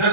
10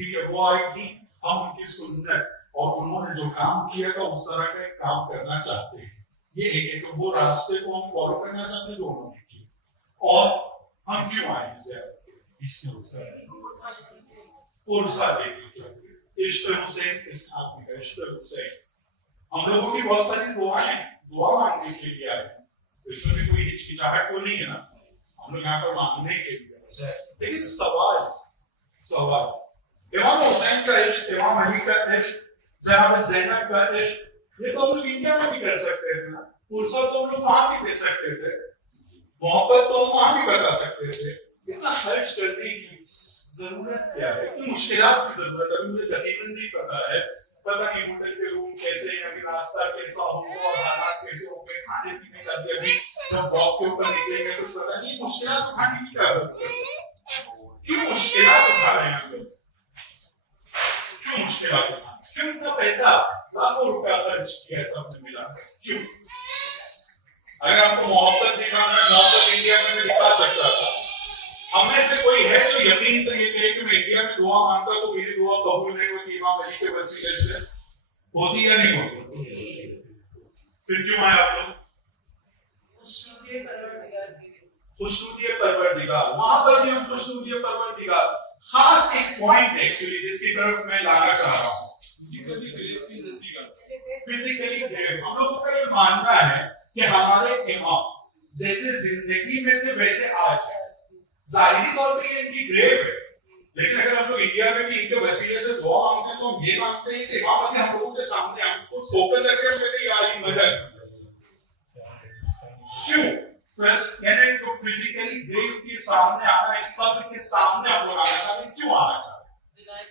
ٹھیک ہے وہ آئی تھی, ہم ان کی سنت اور انہوں نے جو کام کیا تھا اس طرح کا ایک کام کرنا چاہتے ہیں. یہ ایک تو وہ راستے کو ہم فالو کرنا چاہتے ہیں جو انہوں نے کیا. اور ہم کیوں آئے ہیں زیادہ پرسا دیکھنے عشق حسین اس آدمی کا عشق حسین. ہم لوگوں کی بہت ساری دعائیں دعا مانگنے کے لیے آئے ہیں, اس میں بھی کوئی ہچکچاہٹ تو نہیں ہے نا, ہم لوگ یہاں پر مانگنے کے لیے. لیکن سوال امام حسین کا عشق, امام علی کا عشق, جناب زینب کا عشق, یہ تو ہم لوگ انڈیا میں بھی کر سکتے تھے نا. پرسا تو ہم لوگ وہاں بھی دے سکتے تھے, محبت تو ہم وہاں بھی بتا سکتے تھے. اتنا خرچ کرنے کی ضرورت کیا ہے؟ اتنی مشکلات کی ضرورت ہے. مجھے تقریباً نہیں پتا ہے, پتا نہیں ہوٹل کے روم کیسے ہیں, ابھی ناشتہ کیسا ہوگا اور حالات کیسے ہوں گے, کھانے پینے کا بھی ابھی جب واک کے اوپر نکلیں گے کچھ پتا نہیں. مشکلات اٹھانے کی کیا ضرورت ہے؟ کیوں مشکلات اٹھا رہے ہیں ہم لوگ؟ کیوں مشکلات اٹھا, کیوں اتنا پیسہ لاکھوں روپیہ خرچ کیا سب نے ملا, کیوں؟ اگر ہم کو محبت دکھانا ہے, محبت انڈیا میں دکھا سکتا تھا. ہم میں سے کوئی ہے جو یقین سے یہ کہے کہ میں انڈیا میں دعا مانگتا تو میری دعا قبول نہیں ہوتی امام علی کے وسیلے سے, ہوتی یا نہیں ہوتی؟ پھر کیوں آئے آپ لوگ؟ خوشنودی پروردگار, وہاں پر بھی ہم خوشنودی پروردگار. خاص ایک پوائنٹ ایکچولی جس کی طرف میں لانا چاہ رہا ہوں, فزیکلی گریو کی نزدیک. فزیکلی گریو ہم لوگوں کا یہ ماننا ہے کہ ہمارے امام جیسے زندگی میں تھے ویسے آج ہے. ظاہری طور پر یہ ان کی گریو ہے, لیکن اگر ہم لوگ انڈیا میں بھی ان کے وسیلے سے دعا مانگتے ہیں تو ہم یہ مانگتے ہیں کہ امام علی ہم لوگوں کے سامنے ہم کو ٹھوکر لگ کے کہتے ہیں یا علی مدد. کیوں؟ یعنی جو فزیکلی گریو کے سامنے آنا, اس قبر کے سامنے ہم لوگ آنا چاہتے ہیں, کیوں آنا چاہتے ہیں؟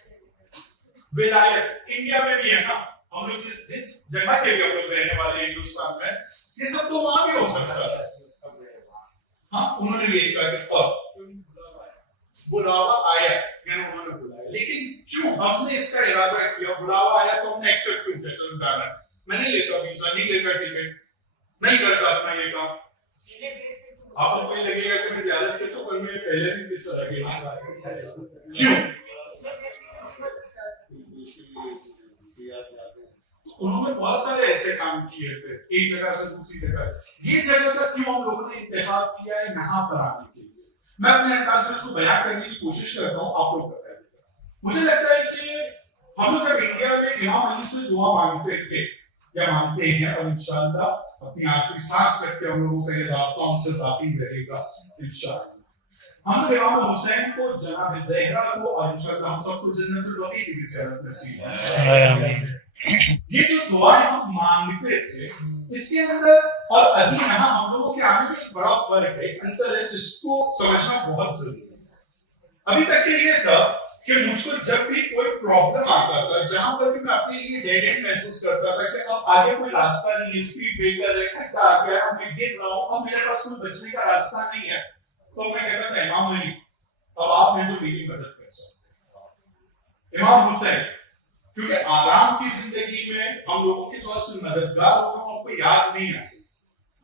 ولایت انڈیا میں بھی ہے نا, ہم لوگ جس جگہ کے بھی ہم لوگ رہنے والے ہیں ہندوستان میں, یہ سب تو وہاں بھی ہو سکتا ہے. ہاں انہوں نے بھی یہی کہا کہ بلاوا آیا, یعنی انہوں نے بلایا. لیکن کیوں ہم نے اس کا ارادہ کیا, بلاوا آیا تو ہم نے ایکسپٹ کیوں کیا, چلو جا رہا ہے, میں نہیں لیتا ویزا, نہیں لیتا ٹکٹ, نہیں کرتا اپنا یہ کام. آپ کو یہ لگے گا کہ میں زیارت کیسے کروں, میں پہلے دن کس طرح لگے گا, کیوں؟ انہوں نے بہت سارے ایسے کام کیے تھے ایک جگہ سے دوسری جگہ. یہ جگہ کا کیوں ہم لوگوں نے انتخاب کیا ہے یہاں پر آنے کے لیے؟ میں اپنے انداز میں اس کو بیان کرنے کی کوشش کرتا ہوں, آپ لوگ بتائیں. مجھے لگتا ہے کہ ہم لوگ جب انڈیا میں امام علی سے دعا مانگتے تھے یا مانگتے ہیں, اور انشاءاللہ اپنی آخری سانس تک کے ہم لوگوں کا یہ رابطہ ہم سے باقی رہے گا انشاءاللہ. ہم لوگ امام حسین کو, جناب زہرا کو, اور انشاءاللہ ہم سب کو جنت البقیع کی زیارت نصیب ہو. یہ جو دعائیں ہم مانگتے تھے اس کے اندر اور ابھی یہاں ہم لوگوں کے آنے میں ایک بڑا فرق ہے, ایک انتر ہے جس کو سمجھنا بہت ضروری ہے. ابھی تک کے یہ تھا کہ مجھ کو جب بھی کوئی پرابلم آتا تھا, جہاں پر بھی میں اپنے لیے ڈیڈ اینڈ محسوس کرتا تھا کہ اب آگے کوئی راستہ نہیں, اسپیڈ بریکر ہے, کھڈا آ گیا ہے, میں گر رہا ہوں, اب میرے پاس کوئی بچنے کا راستہ نہیں ہے, تو میں کہتا تھا امام علی اب آپ ہیں جو میری مدد کر سکتے ہیں, امام حسین, کیونکہ آرام کی زندگی میں ہم لوگوں کے جو اصل مددگار ہوتے ہیں ہم کو یاد نہیں آتے.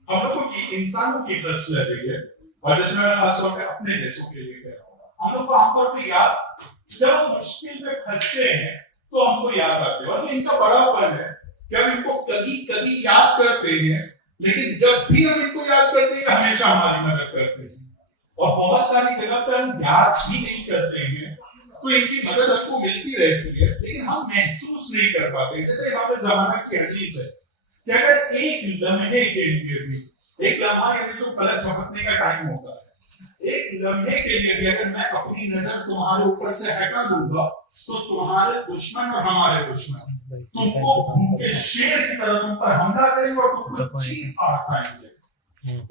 ہم لوگوں کی انسانوں کی خصلت ہے, اور جس میں خاص طور پہ اپنے جیسوں کے لیے کہہ رہا ہوں, ہم لوگ کو عام طور پہ یاد جب ہم مشکل میں پھنستے ہیں تو ہم کو یاد آتے ہیں, اور ان کا بڑا پن ہے کہ ہم ان کو کبھی کبھی یاد کرتے ہیں, لیکن جب بھی ہم ان کو یاد کرتے ہیں ہمیشہ ہماری مدد کرتے ہیں. اور بہت ساری جگہ پہ ہم یاد ہی نہیں کرتے ہیں تو ان کی مدد ہم کو ملتی رہتی ہے, لیکن ہم محسوس نہیں کر پاتے. جیسے یہاں پہ زمانہ کی حدیث ہے کہ اگر ایک لمحے کے لیے بھی, ایک لمحہ یعنی جو فلک جھپکنے کا ٹائم ہوتا ہے, ایک لمحے کے لیے بھی اگر میں اپنی نظر تمہارے اوپر سے ہٹا دوں گا تو تمہارے دشمن اور ہمارے دشمن تم کو بھوکے شیر کی طرح تم پر حملہ کریں گے اور تم کو چیر پھاڑ کھائیں گے.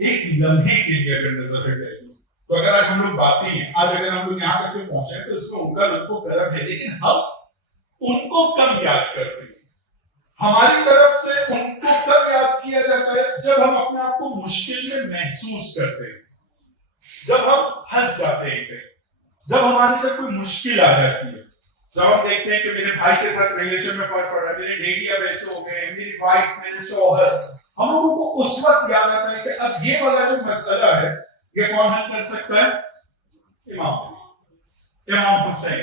ایک لمحے کے لیے اگر نظر ہٹے تو اگر آج ہم لوگ باقی ہیں, آج اگر ہم لوگ یہاں تک پہنچے تو اس کو ان کا لطف و کرم ہے, لیکن ہم ان کو کم یاد کرتے ہیں. ہماری طرف سے ان کو کب یاد کیا جاتا ہے جب ہم اپنے آپ کو مشکل میں محسوس کرتے ہیں, جب ہم پھنس جاتے ہیں, جب ہماری طرف کوئی مشکل آ جاتی ہے, جب ہم دیکھتے ہیں کہ میرے بھائی کے ساتھ ریلیشن میں فرق پڑ رہا ہے, میرے بیٹی اب ایسے ہو گئے, میری وائف, میرے شوہر, ہم لوگوں کو اس وقت یاد آتا ہے کہ اب یہ والا جو مسئلہ ہے یہ کون حل کر سکتا ہے؟ امام حسین.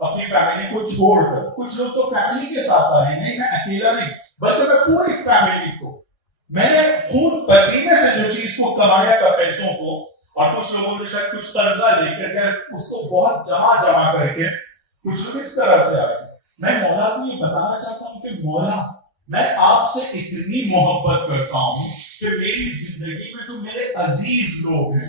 اپنی فیملی کو چھوڑ کر. کچھ لوگ تو فیملی کے ساتھ آئے, نہیں میں اکیلا نہیں بلکہ میں پوری فیملی کو, میں نے خون پسینے سے جو چیز کو کمایا تھا پیسوں کو, اور کچھ لوگوں نے شاید کچھ قرضہ لے کر اس کو بہت جمع کر کے کچھ لوگ اس طرح سے آئے. میں مولا کو یہ بتانا چاہتا ہوں کہ مولا میں آپ سے اتنی محبت کرتا ہوں کہ میری زندگی میں جو میرے عزیز لوگ ہیں,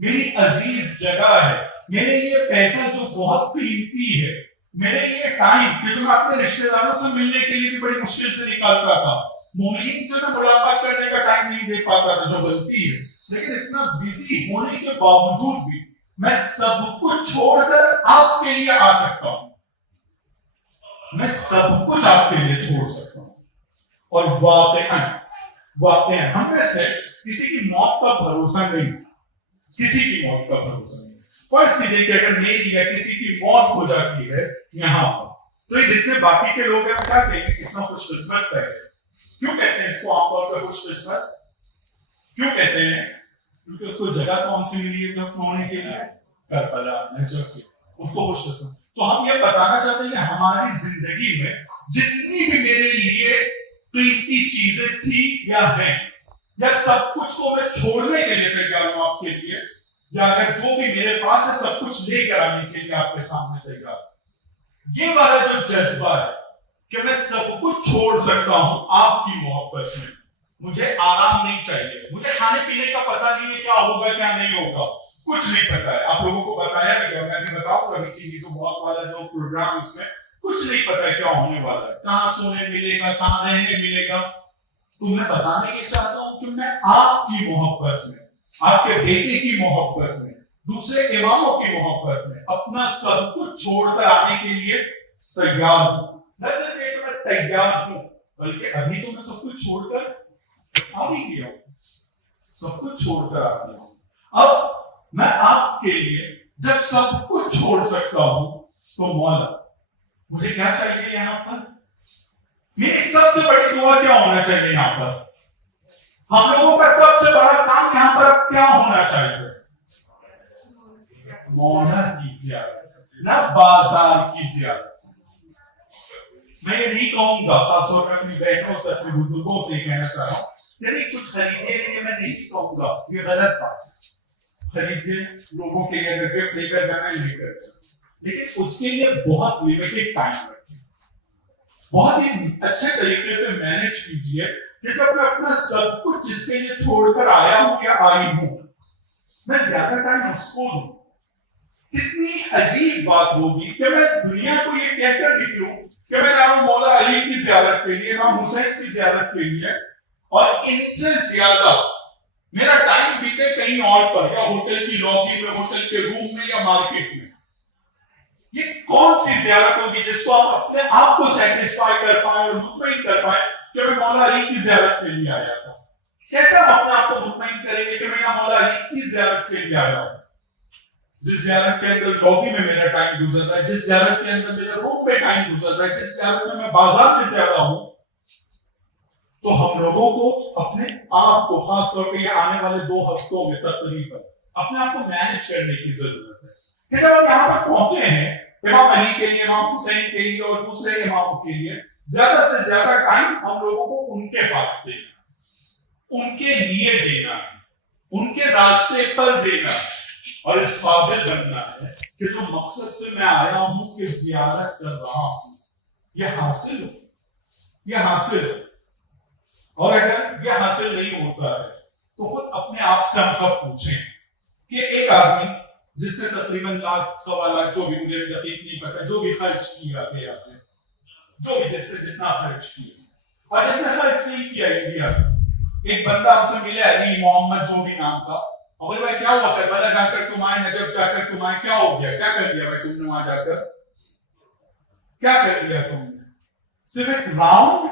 میری عزیز جگہ ہے, میرے لیے پیسہ جو بہت قیمتی ہے, میرے لیے ٹائم کہ جو میں اپنے رشتے داروں سے ملنے کے لیے بھی بڑی مشکل سے نکالتا تھا, مومنین سے میں ملاقات کرنے کا ٹائم نہیں دے پاتا تھا جو غلطی ہے, لیکن اتنا بزی ہونے کے باوجود بھی میں سب کچھ چھوڑ کر آپ کے لیے آ سکتا ہوں, میں سب کچھ آپ کے لیے چھوڑ سکتا ہوں. اور واقعاً ہم میں سے کسی کی موت کا بھروسہ نہیں, کسی کی موت کا بھروسہ نہیں. فرض کیجیے کہ اگر میری یا کسی کی موت ہو جاتی ہے یہاں پر, تو یہ جتنے باقی کے لوگ ہیں وہ کیا کہیں گے اتنا خوش قسمت ہے. کیوں کہتے ہیں اس کو عام طور پہ خوش قسمت؟ کیوں کہتے ہیں؟ کیونکہ اس کو جگہ کون سی ملی ہے دفن ہونے کے لیے؟ کربلا, نجف, اس کو خوش قسمت. تو ہم یہ بتانا چاہتے ہیں کہ ہماری زندگی میں جتنی بھی میرے لیے قیمتی چیزیں تھی یا ہیں, یا سب کچھ کو میں چھوڑنے کے لیے تیار ہوں آپ کے لیے, یا اگر جو بھی میرے پاس ہے سب کچھ لے کر آنے کے لیے آپ کے سامنے تیار, یہ والا جو جذبہ ہے کہ میں سب کچھ چھوڑ سکتا ہوں آپ کی محبت میں. مجھے آرام نہیں چاہیے, مجھے کھانے پینے کا پتہ نہیں ہے کیا ہوگا کیا نہیں ہوگا, کچھ نہیں پتا ہے. آپ لوگوں کو بتایا بھی گیا, میں بھی بتاؤں گا کہ جو بہت والا جو پروگرام اس میں کچھ نہیں پتا ہے کیا ہونے والا ہے, کہاں سونے ملے گا, کہاں رہنے ملے گا. تو میں بتانے یہ چاہتا ہوں کہ میں آپ کی محبت میں, آپ کے بیٹے کی محبت میں, دوسرے اماموں کی محبت میں اپنا سب کچھ چھوڑ کر آنے کے لیے تیار ہوں. نہ صرف یہ کہ میں تیار ہوں, بلکہ ابھی تو میں سب کچھ چھوڑ کر آ بھی گیا ہوں, سب کچھ چھوڑ کر آ گیا ہوں. اب میں آپ کے لیے جب سب کچھ چھوڑ سکتا ہوں تو مولا مجھے کیا چاہیے یہاں پر؟ میری سب سے بڑی دعا کیا ہونا چاہیے یہاں پر؟ ہم لوگوں کا سب سے بڑا کام یہاں پر کیا ہونا چاہیے؟ مولا کی زیارت, نہ بازار کی زیارت. میں یہ نہیں کہوں گا, خاص طور پر اپنی بہنوں سے, اپنے بزرگوں سے کہنا چاہ رہا ہوں, یعنی کچھ خریدنے کے لیے میں نہیں کہوں گا, یہ غلط بات ہے. خریدنے لوگوں کے لیے گفٹ لے کر جانا نہیں کرتا, لیکن اس کے لیے بہت لمیٹڈ ٹائم رکھیں, بہت ہی اچھے طریقے سے مینج کیجیے کہ جب میں اپنا سب کچھ جس کے لیے چھوڑ کر آیا ہوں یا آئی ہوں, میں زیادہ ٹائم اس کو دوں. کتنی عجیب بات ہوگی کہ میں دنیا کو یہ کہہ کر نکلوں کہ میں جاؤں مولا علی کی زیارت کے لیے, امام حسین کی زیارت کے لیے, اور ان سے زیادہ میرا ٹائم بیتے کہیں اور پر, یا ہوٹل کی لابی میں, ہوٹل کے روم میں, یا مارکیٹ میں. یہ کون سی زیارت ہوگی جس کو آپ اپنے آپ کو سیٹسفائی کر پائیں اور مطمئن کر پائیں کہ میں مولا علی کی زیارت کے لیے آیا تھا؟ کیسے ہم اپنے آپ کو مطمئن کریں گے کہ میں یہاں مولا علی کی زیارت کے لیے آیا ہوں؟ جس زیارت کے اندر لابی میں میرا ٹائم گزر رہا ہے, جس زیارت کے اندر میرے روم میں ٹائم گزر رہا ہے, جس زیارت میں بازار میں زیادہ ہوں. تو ہم لوگوں کو اپنے آپ کو, خاص طور پہ یہ آنے والے 2 ہفتوں میں تقریباً, اپنے آپ کو مینج کرنے کی ضرورت ہے کہ جب ہم یہاں پر پہنچے ہیں امام علی کے لیے, امام حسین کے لیے اور دوسرے اماموں کے لیے, زیادہ سے زیادہ ٹائم ہم لوگوں کو ان کے پاس دینا, ان کے لیے دینا ہے, ان کے راستے پر دینا ہے, اور اس قابل بننا ہے کہ جو مقصد سے میں آیا ہوں کہ زیارت کر رہا ہوں یہ حاصل ہو, یہ حاصل ہو. اور اگر یہ حاصل نہیں ہوتا ہے تو خود اپنے آپ سے ہم سب پوچھیں کہ ایک آدمی جس نے تقریباً لاکھ, سوا لاکھ, جو بھی, مجھے دقیق نہیں پتا, جو بھی خرچ کیا گیا ہے, جو بھی جس سے جتنا خرچ کیا, اور جس نے خرچ نہیں کیا انڈیا, ایک بندہ ہم سے ملے, علی محمد جو بھی نام تھا, اور بھائی کیا ہوا کربلا جا کر تم آئے, نجف جا کر تم آئے, کیا ہو گیا, کیا کر لیا بھائی تم نے وہاں جا کر, کیا کر لیا تم نے؟ صرف ایک راؤنڈ,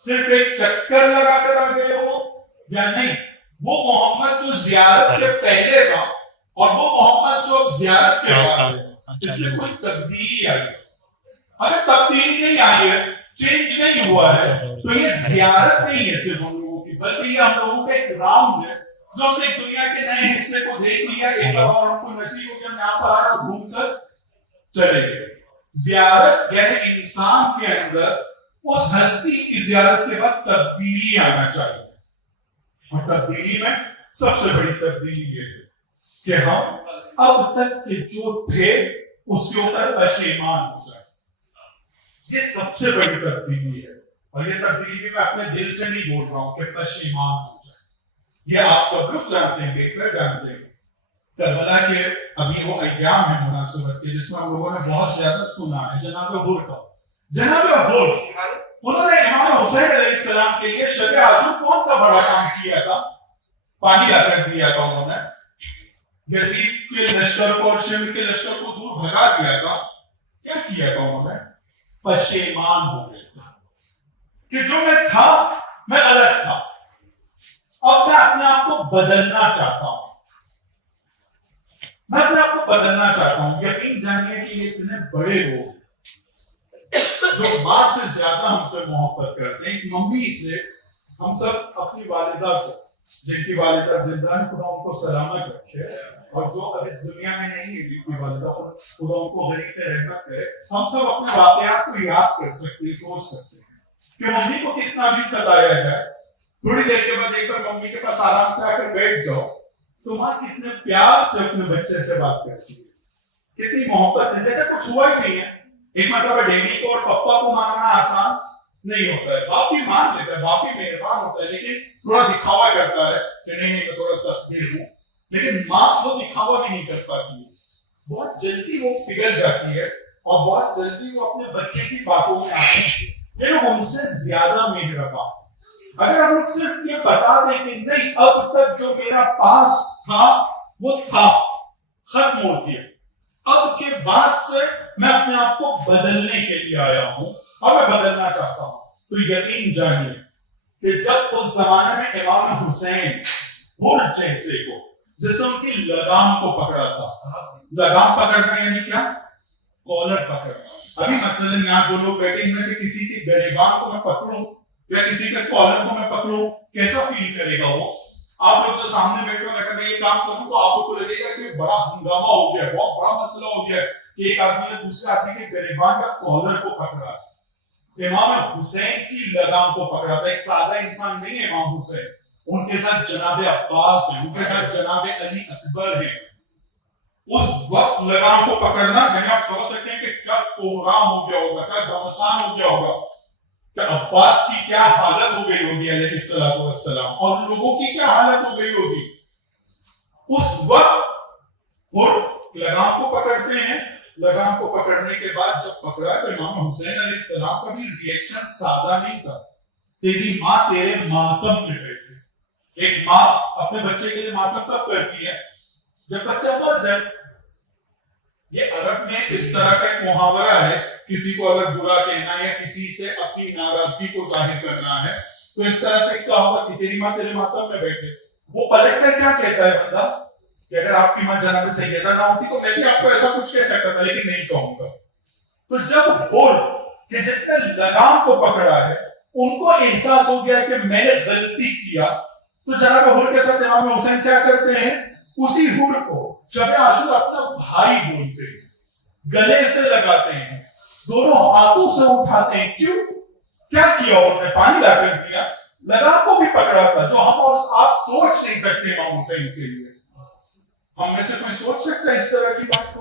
صرف ایک چکر لگا کر آ گئے ہو یا نہیں؟ وہ محمد جو زیارت کے پہلے تھا اور وہ محمد جو اب زیارت کے بعد ہے, اس میں کوئی تبدیلی آئی ہے. اگر تبدیلی نہیں آئی ہے, چینج نہیں ہوا ہے, تو یہ زیارت نہیں ہے صرف ہم لوگوں کی, بلکہ یہ ہم لوگوں کا ایک راؤنڈ ہے جو ہم نے دنیا کے نئے حصے کو دیکھ لیا, ایک اور ہم کو نصیب ہو گیا یہاں پر آ کر گھوم کر چلے گئے. زیارت یعنی انسان کے اندر اس ہستی کی زیارت کے بعد تبدیلی آنا چاہیے. اور تبدیلی میں سب سے بڑی تبدیلی یہ ہے کہ ہم اب تک کے جو تھے اس کے اوپر پشیمان ہو جائے. یہ سب سے بڑی تبدیلی ہے. اور یہ تبدیلی بھی میں اپنے دل سے نہیں بول رہا ہوں کہ پشیمان ہو جائے. یہ آپ سب لوگ جانتے ہیں, دیکھ کر جانتے ہیں. کربلا کے ابھی وہ ایام ہے مناسبت کے جس میں ہم لوگوں نے بہت زیادہ سنا ہے. جناب حور کا, جناب حور انہوں نے امام حسین علیہ السلام کے لیے شب عاشور کون سا بڑا کام کیا تھا؟ پانی لا کر دیا تھا انہوں نے. یزید کے لشکر کو اور شمر کے لشکر کو دور بھگا دیا تھا. کیا کیا تھا انہوں نے؟ پشیمان ہو گئے تھا کہ جو میں تھا میں غلط تھا, اب میں اپنے آپ کو بدلنا چاہتا ہوں. میں اپنے آپ کو بدلنا چاہتا ہوں. یقین جانیے کہ یہ اتنے بڑے لوگ جو ماں سے زیادہ ہم سے محبت کرتے ہیں, ممی سے ہم سب اپنی والدہ کو, جن کی والدہ زندہ ہے خدا ان کو سلامت رکھے, اور جو اب اس دنیا میں نہیں ہے جن کی والدہ خدا ان کو غریب میں رحمت کرے, ہم سب اپنے واقعات کو یاد کر سکتے ہیں, سوچ سکتے ہیں کہ ممی کو کتنا بھی ستایا جائے, تھوڑی دیر کے بعد ایک بار ممی کے پاس آرام سے آ کر بیٹھ جاؤ تو ماں کتنے پیار سے اپنے بچے سے بات کرتی ہے, کتنی محبت ہے, جیسے کچھ ہوا ہی نہیں ہے. ایک مطلب ڈیڈی کو اور پپا کو ماننا آسان نہیں ہوتا ہے. باپ بھی مان لیتا ہے, باپ بھی مہربان ہوتا ہے, لیکن تھوڑا دکھاوا کرتا ہے کہ نہیں میں تھوڑا سا دل ہوں. لیکن ماں وہ دکھاوا بھی نہیں کر پاتی ہے. بہت جلدی وہ پگھل جاتی ہے اور بہت جلدی وہ اپنے بچے کی باتوں میں آتی ہے. یہ لوگ ان سے زیادہ مہربان. اگر ہم لوگ صرف یہ بتا دیں کہ نہیں اب تک جو میرا پاس تھا وہ تھا, ختم ہو گیا, اب کے بعد سے میں اپنے آپ کو بدلنے کے لیے آیا ہوں اور میں بدلنا چاہتا ہوں, تو یقین جانیے کہ جب اس زمانے میں امام حسین ہر جیسے کو جس نے ان کی لگام کو پکڑا تھا, لگام پکڑنا یعنی کیا؟ کالر پکڑنا. ابھی مثلا یہاں جو لوگ بیٹھے ان میں سے کسی کے گریبان کو میں پکڑوں یا کسی کے کالر کو میں پکڑوں, کیسا فیل کرے گا وہ؟ آپ لوگ جو سامنے بیٹھے ہو اگر میں یہ کام کروں تو آپ کو لگے گا کہ بڑا ہنگامہ ہو گیا, بہت بڑا مسئلہ ہو گیا کہ ایک آدمی نے دوسرے آدمی کے گریبان کا کالر کو پکڑا. امام حسین کی لگام کو پکڑا تھا. ایک سادہ انسان نہیں ہے امام حسین, ان کے ساتھ جناب عباس ہیں, ان کے ساتھ جناب علی اکبر ہیں. اس وقت لگام کو پکڑنا یعنی آپ سوچ سکتے ہیں کہ کیا کوہرام ہو گیا ہوگا, کیا گھمسان ہو گیا ہوگا, کہ عباس کی کیا حالت ہو گئی ہوگی علیہ الصلوۃ والسلام, اور لوگوں کی کیا حالت ہو گئی ہوگی اس وقت. اور لگام کو پکڑتے ہیں. لگام کو پکڑنے کے بعد جب پکڑا تو امام حسین علیہ السلام کا بھی ریئیکشن سادہ نہیں تھا. تیری ماں تیرے ماتم میں بیٹھی. ایک ماں اپنے بچے کے لیے ماتم کب کرتی ہے؟ جب بچہ مر جائے. یہ عرب میں اس طرح کا ایک محاورہ ہے, کسی کو اگر برا کہنا ہے یا کسی سے اپنی ناراضگی کو ظاہر کرنا ہے تو اس طرح سے کیا ہوگا کہ تیری ماں تیرے ماتم میں بیٹھے. وہ پلٹ کر کیا کہتا ہے بندہ کہ اگر آپ کی ماں جناب سیدہ نہ ہوتی تو میں بھی آپ کو ایسا کچھ کہہ سکتا تھا, لیکن نہیں کہوں گا. تو جب بول کہ جس نے لگام کو پکڑا ہے ان کو احساس ہو گیا کہ میں نے غلطی کیا, تو جناب حور کے ساتھ امام حسین کیا کرتے ہیں, اسی حور کو شب عاشور اپنا بھائی بولتے ہیں, گلے سے لگاتے ہیں, دونوں ہاتھوں سے اٹھاتے ہیں. کیوں؟ کیا کیا انہوں نے؟ پانی لا کر دیا, لگام کو بھی پکڑا تھا, جو ہم اور آپ سوچ نہیں سکتے امام حسین کے لیے. ہم میں سے کوئی سوچ سکتا ہے اس طرح کی بات کو؟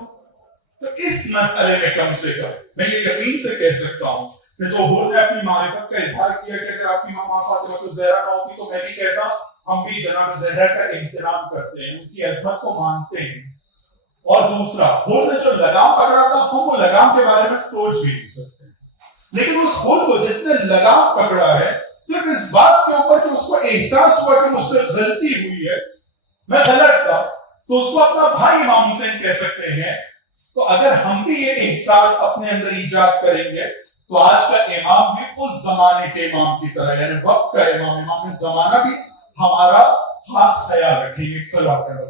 تو اس مسئلے میں کم سے کم میں یہ یقین سے کہہ سکتا ہوں کہ جو حور نے اپنی معرفت کا اظہار کیا کہ اگر آپ کی ماں فاطمہ الزہرا نہ ہوتی تو میں بھی کہتا ہم بھی جناب زہرا کا احترام کرتے ہیں, ان کی عظمت کو مانتے ہیں. اور دوسرا, حور نے جو لگام پکڑا تھا ہم وہ لگام کے بارے میں سوچ بھی نہیں سکتے, لیکن اس حور کو جس نے لگام پکڑا ہے صرف اس بات کے اوپر کہ اس کو احساس ہوا کہ مجھ سے غلطی ہوئی ہے, میں غلط تھا, تو اس کو اپنا بھائی امام حسین کہہ سکتے ہیں. تو اگر ہم بھی یہ احساس اپنے اندر ایجاد کریں گے تو آج کا امام بھی اس زمانے کے امام کی طرح یعنی وقت کا امام, امام زمانہ بھی ہمارا خاص خیال رکھیں گے. صلوات کریں.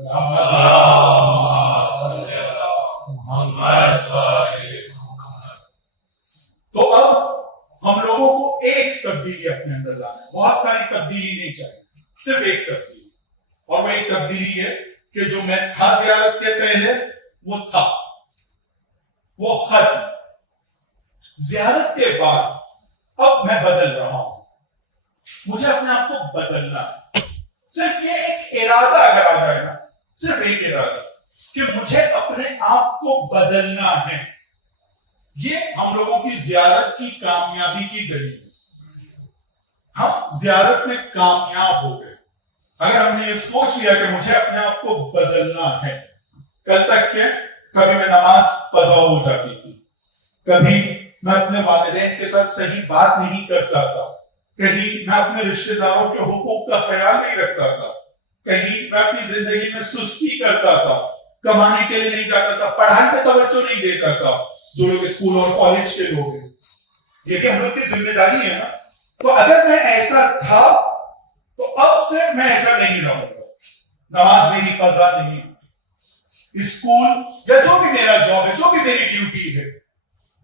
تو اب ہم لوگوں کو ایک تبدیلی اپنے اندر لانا ہے, بہت ساری تبدیلی نہیں چاہیے, صرف ایک تبدیلی, اور وہ ایک تبدیلی ہے کہ جو میں تھا زیارت کے پہلے وہ تھا, وہ ختم. زیارت کے بعد اب میں بدل رہا ہوں, مجھے اپنے آپ کو بدلنا. صرف یہ ایک ارادہ اگر آ جائے نا, صرف ایک ارادہ کہ مجھے اپنے آپ کو بدلنا ہے, یہ ہم لوگوں کی زیارت کی کامیابی کی دلیل ہے. ہم زیارت میں کامیاب ہو گئے اگر ہم نے یہ سوچ لیا کہ مجھے اپنے آپ کو بدلنا ہے. کل تک کے کبھی میں نماز قضا ہو جاتی تھی, کبھی میں اپنے والدین کے ساتھ صحیح بات نہیں کرتا تھا, کہیں میں اپنے رشتہ داروں کے حقوق کا خیال نہیں رکھتا تھا, کہیں میں اپنی زندگی میں سستی کرتا تھا, کمانے کے لیے نہیں جاتا تھا, پڑھائی پہ توجہ نہیں دیتا تھا. جو لوگ اسکول اور کالج کے لوگ ہیں, یہ کہ ہم لوگ کی ذمہ داری ہے نا. تو اگر میں ایسا تھا تو اب سے میں ایسا نہیں رہوں گا. نماز میری قضا نہیں, اسکول یا جو بھی میرا جاب ہے, جو بھی میری ڈیوٹی ہے,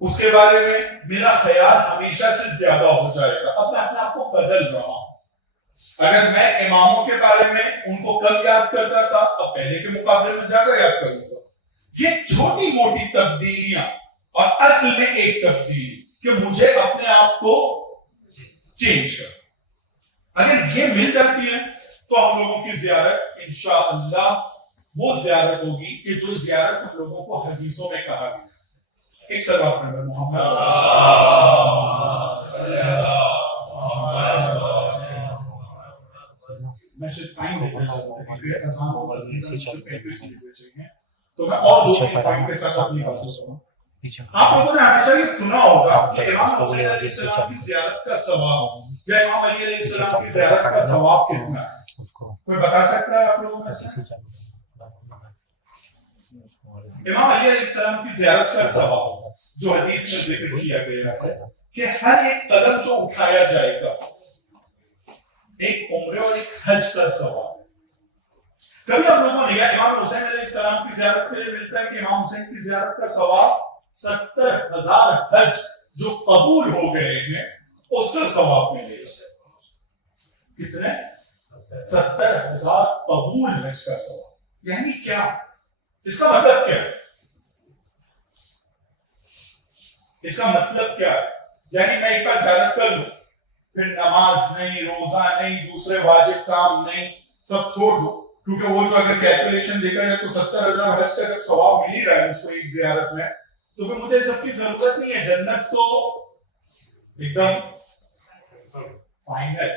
اس کے بارے میں میرا خیال ہمیشہ سے زیادہ ہو جائے گا. اب میں اپنے آپ کو بدل رہا ہوں. اگر میں اماموں کے بارے میں ان کو کم یاد کرتا تھا, اب پہلے کے مقابلے میں زیادہ یاد کروں گا. یہ چھوٹی موٹی تبدیلیاں اور اصل میں ایک تبدیلی کہ مجھے اپنے آپ کو چینج کر, اگر یہ مل جاتی ہے تو ہم لوگوں کی زیارت انشاءاللہ وہ زیارت ہوگی کہ جو زیارت ہم لوگوں کو حدیثوں میں کہا گیا. ایک سوال نمبر محمد میں صرف ٹائم دینا چاہتا ہوں کہ اذان و تقریباً 35 منٹ بچے ہیں, تو میں اور دو تین پوائنٹ کے ساتھ اپنی باتوں سنوں. آپ لوگوں نے ہمیشہ یہ سنا ہوگا کہ امام حسین علیہ السلام کی زیارت کا ثواب یا امام علی علیہ السلام کی زیارت کا ثواب کتنا ہے؟ کوئی بتا سکتا ہے آپ لوگوں میں سے؟ امام علی علیہ السلام کی زیارت کا ثواب جو حدیث میں ذکر کیا گیا ہے کہ ہر ایک قدم جو اٹھایا جائے گا ایک عمرے اور ایک حج کا ثواب. کبھی ہم لوگوں نے امام حسین علیہ السلام کی زیارت کے لیے ملتا ہے کہ امام حسین کی زیارت کا ثواب 70,000 حج جو قبول ہو گئے ہیں اس کا ثواب ملے گا. کتنے؟ 70,000 قبول حج کا ثواب. یعنی کیا؟ اس کا مطلب کیا ہے؟ اس کا مطلب کیا ہے؟ یعنی میں ایک بار زیارت کر لوں, پھر نماز نہیں, روزہ نہیں, دوسرے واجب کام نہیں, سب چھوڑ دو, کیونکہ وہ جو اگر کیلکولیشن دیکھا جائے تو 70,000 حج کا جب ثواب مل ہی رہا ہے مجھ کو ایک زیارت میں, تو پھر مجھے سب کی ضرورت نہیں ہے. جنت تو ایک دم فائنل,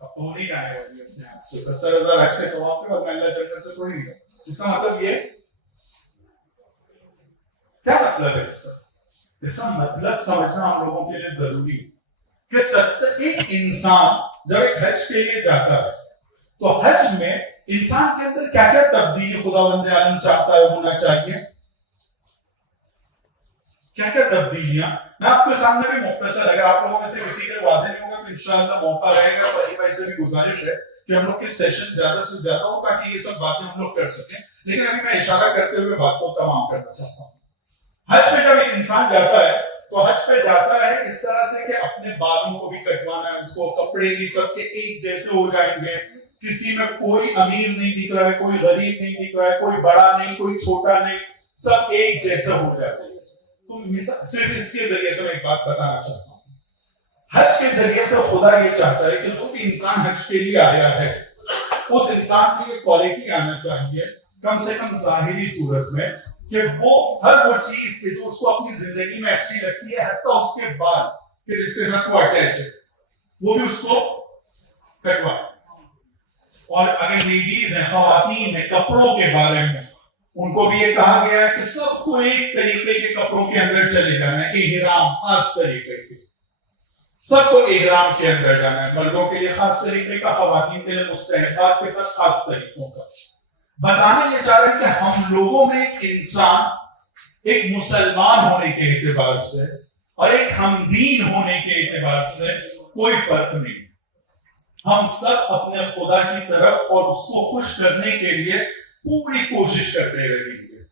اب تو نہیں آئے والی اپنے ہاتھ سے 70,000 حج کے ثواب کے بعد میں اللہ جنت سے کوئی نہیں ہے. اس کا مطلب یہ کیا مطلب ہے اس کا مطلب سمجھنا ہم لوگوں کے لیے ضروری ہے کہ ایک انسان جب ایک حج کے لیے جاتا ہے تو حج میں انسان کے اندر کیا کیا تبدیلی خداوند عالم چاہتا ہے ہونا چاہیے, کیا کیا تبدیلیاں. میں آپ کے سامنے بھی مختصر, اگر آپ لوگوں میں سے کسی کے واضح نہیں ہوگا تو انشاءاللہ موقع رہے گا. بھائی بھائی سے بھی گزارش ہے کہ ہم لوگ کے سیشن زیادہ سے زیادہ ہو تاکہ یہ سب باتیں ہم لوگ کر سکیں. لیکن ابھی میں اشارہ کرتے ہوئے بات کو تمام کرنا چاہتا ہوں. حج پہ جب ایک انسان جاتا ہے تو حج پہ جاتا ہے اس طرح سے کہ اپنے بالوں کو بھی کٹوانا ہے, اس کو کپڑے بھی سب کے ایک جیسے ہو جائیں گے, کسی میں کوئی امیر نہیں دکھ رہا ہے, کوئی غریب نہیں دکھ رہا ہے, کوئی بڑا نہیں, کوئی چھوٹا نہیں, سب ایک جیسا ہو جاتے ہیں. تو صرف اس کے ذریعے سے میں ایک بات بتانا چاہتا ہوں, حج کے ذریعے سے خدا یہ چاہتا ہے کہ جو بھی انسان حج کے لیے آیا ہے اس انسان کی یہ کوالٹی آنا چاہیے کم سے کم ظاہری صورت میں کہ وہ ہر وہ چیز کے جو اس کو اپنی زندگی میں اچھی لگتی ہے حتیٰ اس کے بعد کہ جس کے ساتھ وہ اٹیچ ہے وہ بھی اس کو کٹوائے. اور اگر لیڈیز ہیں, خواتین ہیں, کپڑوں کے بارے میں ان کو بھی یہ کہا گیا ہے کہ سب کو ایک طریقے کے کپڑوں کے اندر چلے جانا ہے, احرام خاص طریقے کے, سب کو احرام کے اندر جانا ہے. مردوں کے لیے خاص طریقے کا, خواتین کے لیے مستحبات کے ساتھ خاص طریقوں کا. بتانا یہ چاہ رہے ہیں کہ ہم لوگوں میں ایک انسان ایک مسلمان ہونے کے اعتبار سے اور ایک ہم دین ہونے کے اعتبار سے کوئی فرق نہیں. ہم سب اپنے خدا کی طرف اور اس کو خوش کرنے کے لیے پوری کوشش کرتے رہیں گے.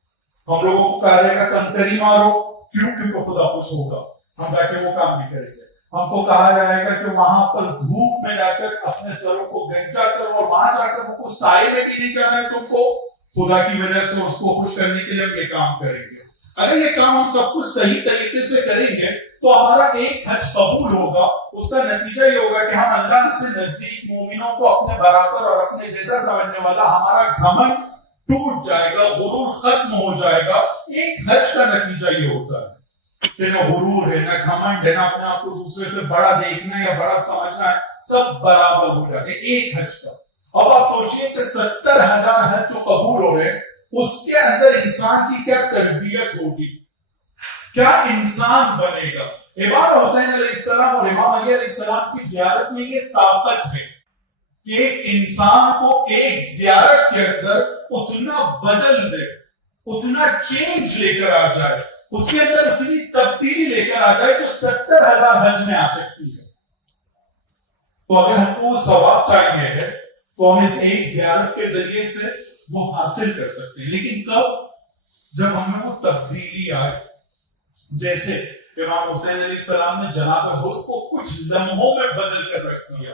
ہم لوگوں کو کہا جائے گا کنکری مارو, کیوں؟ کیونکہ خدا خوش ہوگا, ہم جا کے وہ کام بھی کریں گے. ہم کو کہا جائے گا کہ وہاں پر دھوپ میں جا کر اپنے سروں کو گنجا کرو اور وہاں جا کر وہ سائے میں بھی نہیں جانا ہے تم کو, خدا کی وجہ سے اس کو خوش کرنے کے لیے ہم یہ کام کریں گے. اگر یہ کام ہم سب کچھ صحیح طریقے سے کریں گے تو ہمارا ایک حج قبول ہوگا. اس کا نتیجہ یہ ہوگا کہ ہم اللہ سے نزدیک مومنوں کو اپنے برابر اور اپنے جیسا سمجھنے والا ہمارا گھمنڈ ٹوٹ جائے گا, غرور ختم ہو جائے گا. ایک حج کا نتیجہ یہ ہوتا ہے کہ نہ غرور ہے, نہ گھمنڈ ہے, نہ اپنے آپ کو دوسرے سے بڑا دیکھنا یا بڑا سمجھنا ہے, سب برابر ہو جاتے ایک حج کا. اب آپ سوچئے کہ 70,000 حج جو قبول ہو رہے, اس کے اندر انسان کی کیا تربیت ہوگی, کیا انسان بنے گا. امام حسین علیہ السلام اور امام علی علیہ السلام کی زیارت میں یہ طاقت ہے کہ ایک انسان کو ایک زیارت کے اندر اتنا بدل دے, اتنا چینج لے کر آ جائے, اس کے اندر اتنی تبدیلی لے کر آ جائے جو 70,000 حج میں آ سکتی ہے. تو اگر ہم کو ثواب چاہیے تو ہم اس ایک زیارت کے ذریعے سے وہ حاصل کر سکتے ہیں. لیکن کب؟ جب ہم میں وہ تبدیلی آئے. جیسے امام حسین علیہ السلام نے جناب حر کو کچھ لمحوں میں بدل کر رکھ دیا,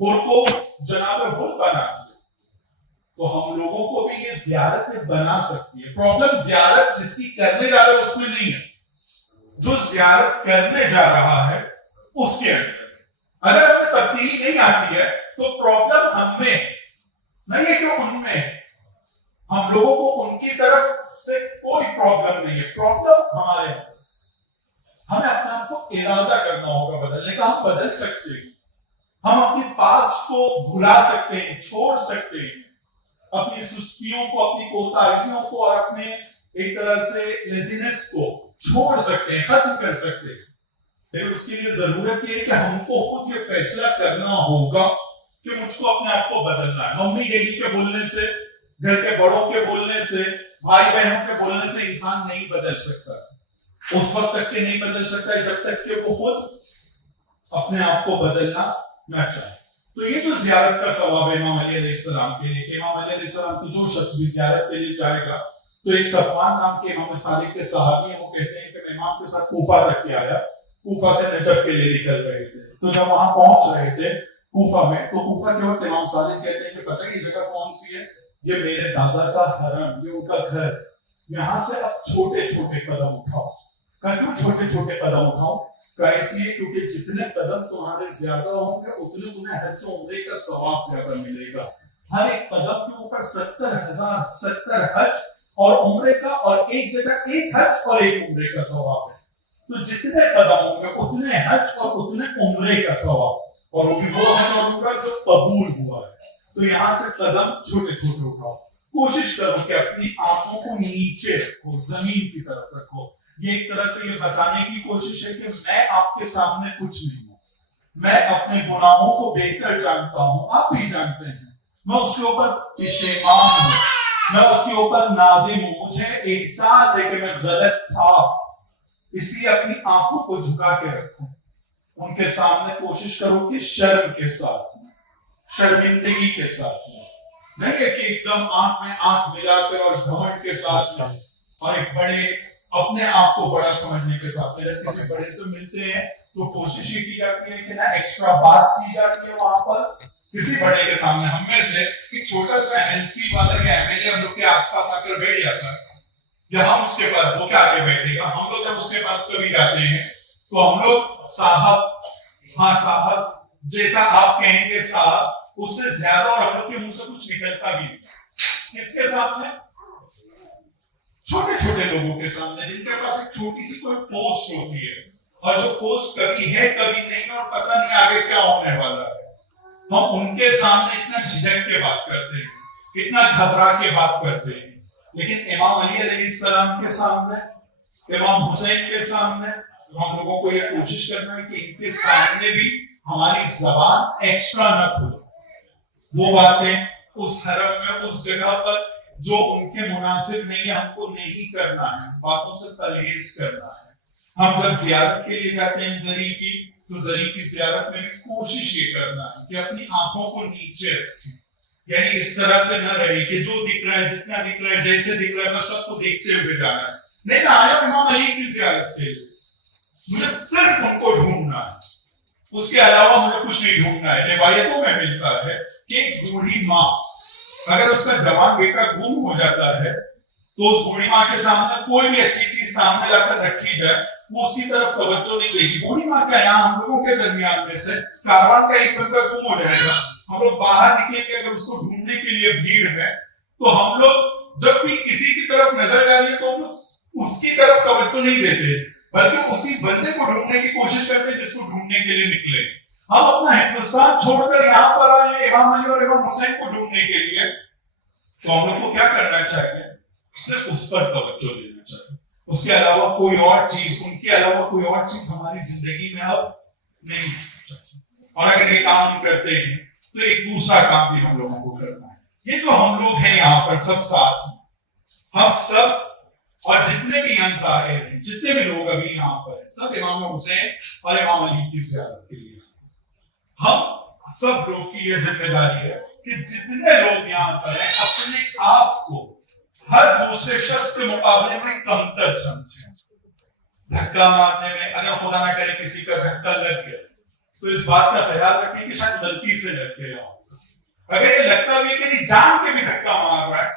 حر کو جناب حر بنا دیا, تو ہم لوگوں کو بھی یہ زیارت بنا سکتی ہے. پرابلم زیارت جس کی کرنے جا رہے ہیں اس میں نہیں ہے, جو زیارت کرنے جا رہا ہے اس کے اندر. اگر ہمیں تبدیلی نہیں آتی ہے تو پرابلم ہم میں نہیں ہے کہ ان میں. ہم لوگوں کو ان کی طرف سے کوئی پرابلم نہیں ہے, پرابلم ہمارے. ہمیں اپنے آپ کو ارادہ کرنا ہوگا بدلنے کا. ہم بدل سکتے ہیں, ہم اپنی پاسٹ کو بھلا سکتے ہیں, چھوڑ سکتے ہیں, اپنی سستیوں کو, اپنی کوتاہیوں کو اور اپنے ایک طرح سے لیزینس کو چھوڑ سکتے ہیں, ختم کر سکتے ہیں. لیکن اس کے لیے ضرورت یہ ہے کہ ہم کو خود یہ فیصلہ کرنا ہوگا کہ مجھ کو اپنے آپ کو بدلنا ہے. ممی ڈیڈی کے بولنے سے, گھر کے بڑوں کے بولنے سے, بھائی بہنوں کے بولنے سے انسان نہیں بدل سکتا. اس وقت تک کہ نہیں بدل سکتا جب تک کہ وہ خود اپنے آپ کو بدلنا نہ چاہے. تو یہ جو زیارت کا ثواب ہے امام علی علیہ السلام کے لیے, کہ امام علی علیہ السلام کی جو شخص بھی زیارت کے لیے جائے گا, تو ایک صفوان نام کے امام صادق کے صحابی ہیں, وہ کہتے ہیں کہ میں امام کے ساتھ کوفہ تک کے آیا, کوفہ سے نجف کے لیے نکل رہے تھے. تو جب وہاں پہنچ رہے تھے کوفہ میں, تو کوفہ کے وقت امام صادق کہتے ہیں کہ پتہ یہ جگہ کون سی ہے؟ یہ میرے دادا کا حرم, یہ ان کا گھر. یہاں سے اب چھوٹے چھوٹے قدم اٹھاؤ. کیوں چھوٹے چھوٹے قدم اٹھاؤ؟ اس لیے کیونکہ جتنے قدم تمہارے زیادہ ہوں گے اتنے تمہیں حج و عمرے کا ثواب زیادہ ملے گا. ہر ایک قدم کے اوپر 70 حج اور عمرے کا, اور ایک جگہ ایک حج اور ایک عمرے کا ثواب ہے. تو جتنے قدم ہوں گے اتنے حج اور اتنے عمرے کا ثواب, اور وہ بھی وہ حج اور عمرہ جو قبول ہوا ہے. تو یہاں سے قدم چھوٹے چھوٹے اٹھاؤ. کوشش کرو کہ اپنی آنکھوں کو نیچے رکھو, زمین کی طرف رکھو. یہ ایک طرح سے یہ بتانے کی کوشش ہے کہ میں آپ کے سامنے کچھ نہیں ہوں, میں اپنے گناہوں کو بہتر جانتا ہوں, آپ بھی جانتے ہیں. میں اس کے اوپر پشیمان ہوں, میں اس کے اوپر نادم ہوں, مجھے احساس ہے کہ میں غلط تھا, اس لیے اپنی آنکھوں کو جھکا کے رکھوں. ان کے سامنے کوشش کرو کہ شرم کے ساتھ, شرمندگی کے ساتھ, نہیں ہے کہ ایک دم آنکھ میں آنکھ ملا کر اور گھمنڈ کے ساتھ, اور ایک بڑے اپنے آپ کو بڑا سمجھنے کے ساتھ. جب کسی بڑے سے ملتے ہیں تو کوشش یہ کی جاتی ہے کہ نہ ایکسٹرا بات کی جاتی ہے وہاں پر کسی بڑے کے سامنے. ہم میں سے ایک چھوٹا سا ایلسی والا یا ایم ایل اے ہم لوگ کے آس پاس آ کر بیٹھ جاتا ہے, جب ہم اس کے پاس, وہ کیا آگے بیٹھے گا, ہم لوگ جب اس کے پاس کبھی جاتے ہیں تو ہم لوگ صاحب, ہاں صاحب, جیسا آپ کہیں گے صاحب, اس سے زیادہ اور ہم لوگ کے منہ سے کچھ نکلتا بھی نہیں. کس کے سامنے؟ چھوٹے چھوٹے لوگوں کے سامنے, جن کے پاس ایک چھوٹی سی کوئی پوسٹ ہوتی ہے, اور جو پوسٹ کبھی ہے کبھی نہیں, اور پتہ نہیں آگے کیا ہونے والا ہے. ہم ان کے سامنے اتنا جھجک کے بات کرتے ہیں, اتنا گھبرا کے بات کرتے ہیں. لیکن امام علی علیہ السلام کے سامنے, امام حسین کے سامنے, ہم لوگوں کو یہ کوشش کرنا ہے کہ ان کے سامنے بھی ہماری زبان ایکسٹرا نہ کھلے. وہ باتیں اس حرم میں, اس جگہ پر جو ان کے مناسب نہیں ہے, ہم کو نہیں کرنا ہے, باتوں سے پرہیز کرنا ہے. ہم جب زیارت کے لیے جاتے ہیں زری کی, تو زری کی زیارت میں بھی کوشش یہ کرنا ہے کہ اپنی آنکھوں کو نیچے رکھیں. یعنی اس طرح سے نہ رہے کہ جو دکھ رہا ہے, جتنا دکھ رہا ہے, جیسے دکھ رہا ہے, بس سب کو دیکھتے ہوئے جانا ہے. نہیں نہ آیا امام علی کی زیارت کے لیے, مجھے صرف ان کو ڈھونڈنا ہے, اس کے علاوہ مجھے کچھ نہیں ڈھونڈنا ہے. روایتوں میں ملتا ہے کہ ایک بوڑھی ماں, اگر اس کا جوان بیٹا گم ہو جاتا ہے تو اس بوڑھی ماں کے سامنے کوئی بھی اچھی چیز سامنے لا کر رکھی جائے وہ اس کی طرف توجہ نہیں دے گی. بوڑھی ماں کا یہاں ہم لوگوں کے درمیان میں سے کاروان کا ایک بندہ گم ہو جائے گا, ہم لوگ باہر نکلیں گے, اگر اس کو ڈھونڈنے کے لیے بھیڑ ہے تو ہم لوگ جب بھی کسی کی طرف نظر ڈالیں تو اس کی طرف توجہ نہیں دیتے بلکہ اسی بندے کو ڈھونڈنے کی کوشش کرتے ہیں جس کو ڈھونڈنے کے لیے نکلے. ہم اپنا ہندوستان چھوڑ کر یہاں پر آئے امام علی اور امام حسین کو ڈھونڈنے کے لیے, تو ہم لوگ کو کیا کرنا چاہیے؟ صرف اس پر توجہ دینا چاہیے. اس کے علاوہ کوئی اور چیز, ان کے علاوہ کوئی اور چیز ہماری زندگی میں اب نہیں چاہیے. اور اگر یہ کام ہم کرتے ہیں تو ایک دوسرا کام بھی ہم لوگوں کو کرنا ہے. یہ جو ہم لوگ ہیں یہاں پر سب ساتھ, ہم سب اور جتنے بھی یہاں ظاہر ہیں, جتنے بھی لوگ ابھی یہاں پر ہیں, سب امام حسین اور امام علی کی زیارت کے لیے. ہم سب لوگ کی یہ ذمہ داری ہے کہ جتنے لوگ یہاں پر ہیں اپنے آپ کو ہر دوسرے شخص کے مقابلے میں کمتر سمجھیں. دھکا مارنے میں اگر خدا نہ کرے کسی کا دھکا لگ گیا تو اس بات کا خیال رکھیں کہ شاید غلطی سے لگ گیا. اگر یہ لگتا بھی کہ نہیں جان کے بھی دھکا مار رہا ہے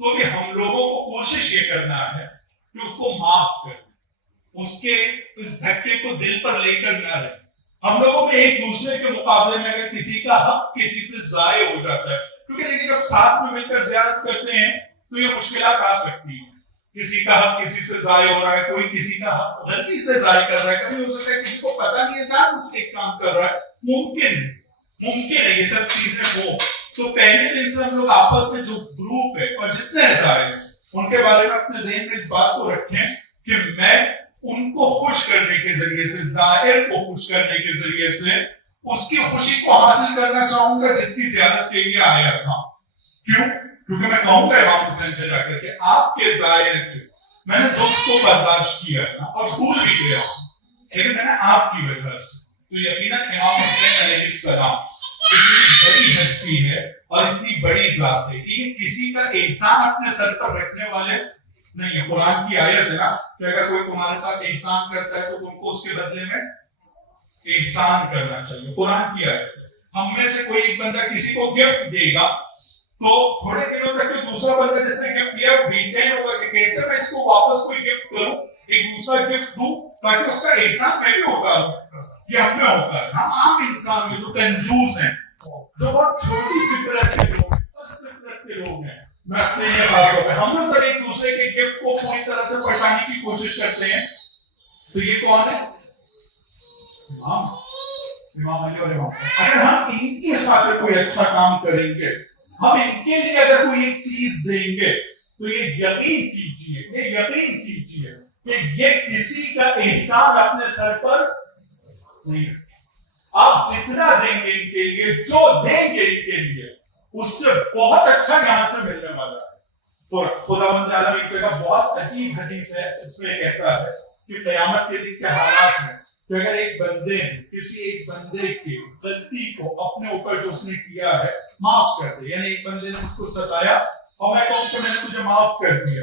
تو بھی ہم لوگوں کو کوشش یہ کرنا ہے کہ اس کو معاف کر دیں, اس کے اس دھکے کو دل پر لے کر نہ رہیں. ہم لوگوں میں ایک دوسرے کے مقابلے میں اگر کسی کا حق کسی سے ضائع ہو جاتا ہے, کیونکہ دیکھیں جب ساتھ میں مل کر زیارت کرتے ہیں تو یہ مشکلات آ سکتی ہیں. کسی کا حق کسی سے ضائع ہو رہا ہے, کوئی کسی کا حق غلطی سے ضائع کر رہا ہے, کبھی ہو سکتا ہے کسی کو پتا نہیں ہے جان بوجھ کے ایک کام کر رہا ہے. ممکن ہے یہ سب چیزیں ہو. تو پہلے دن سے ہم لوگ آپس میں جو گروپ ہے اور جتنے ظاہر ہیں ان کے بارے میں اپنے ذہن میں اس بات کو رکھیں کہ میں ان کو خوش کرنے کے ذریعے سے, ظاہر کو خوش کرنے کے ذریعے سے اس کی خوشی کو حاصل کرنا چاہوں گا جس کی زیارت کے لیے آیا تھا. کیوں؟ کیونکہ میں کہوں گا امام حسین سے جا کر کے آپ کے ظاہر کے میں نے دکھ کو برداشت کیا تھا اور بھول بھی گیا, لیکن میں نے آپ کی وجہ سے. تو یقیناً امام حسین علیہ السلام اتنی بڑی ہستی ہے اور اتنی بڑی ذات ہے کہ کسی کا احسان اپنے سر پر رکھنے والے نہیں ہے. قرآن کی آیت ہے نا کہ اگر کوئی تمہارے ساتھ احسان کرتا ہے تو تم کو اس کے بدلے میں احسان کرنا چاہیے. قرآن کی آیت ہے. ہم میں سے کوئی ایک بندہ کسی کو گفٹ دے گا تو تھوڑے دنوں تک جو دوسرا بندہ جس نے گفٹ دیا بے چین ہوگا کہ کیسے میں اس کو واپس کوئی گفٹ کروں, ایک دوسرا گفٹ دوں تاکہ اس کا احسان میں بھی ہوگا. یہ ہم میں ہوتا ہے. ہم عام انسان میں جو کنجوس ہیں, جو بہت چھوٹی فطرت کے لوگ ہیں, فطرت کے لوگ ہیں, میں اپنے یہ باتوں پہ ہم لوگ ایک دوسرے کے گفٹ کو پوری طرح سے پلٹانے کی کوشش کرتے ہیں. تو یہ کون ہے؟ امام علی اور امام حسین. اگر ہم ان کی خاطر کوئی اچھا کام کریں گے, ہم ان کے لیے اگر کوئی ایک چیز دیں گے تو یہ یقین کیجیے کہ یہ کسی کا احسان اپنے سر پر نہیں. آپ جتنا دیں گے ان کے لیے, جو دیں گے ان کے لیے, اس سے بہت اچھا یہاں سے ملنے والا ہے. تو خداوند تعالیٰ ایک جگہ بہت عجیب حدیث ہے, اس میں کہتا ہے کہ قیامت کے دن کے حالات ہیں کہ اگر ایک بندے نے کسی ایک بندے کی غلطی کو اپنے اوپر جو اس نے کیا ہے معاف کر دے, یعنی ایک بندے نے اس کو ستایا اور میں کہوں کہ میں نے تجھے معاف کر دیا,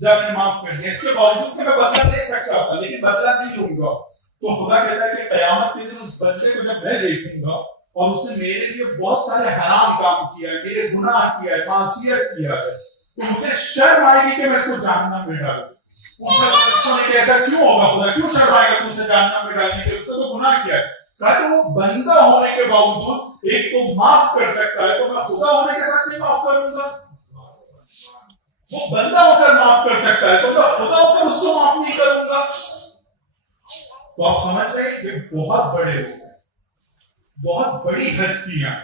جب میں نے معاف کر دیا, اس کے باوجود کہ میں بدلہ لے سکتا تھا لیکن بدلہ نہیں لوں گا, تو خدا کہتا ہے کہ قیامت کے دن اس بندے کو جب میں دیکھوں گا اور اس نے میرے لیے بہت سارے حرام کام کیا ہے, میرے گناہ کیا ہے, معصیت کیا ہے, تو مجھے شرم آئے گی کہ میں اس کو جہنم میں ڈالوں. ایسا کیوں ہوگا؟ خدا کیوں شرم آئے گا اسے جہنم میں ڈالنے کے, اس نے تو گناہ کیا ہے. کہ وہ بندہ ہونے کے باوجود ایک کو معاف کر سکتا ہے, تو میں خدا ہونے کے ساتھ نہیں معاف کروں گا. وہ بندہ ہو کر معاف کر سکتا ہے تو میں خدا ہو کر اس کو معاف نہیں کروں گا. تو آپ سمجھ رہے ہیں کہ بہت بڑے لوگ ہیں, بہت بڑی ہستیاں ہیں.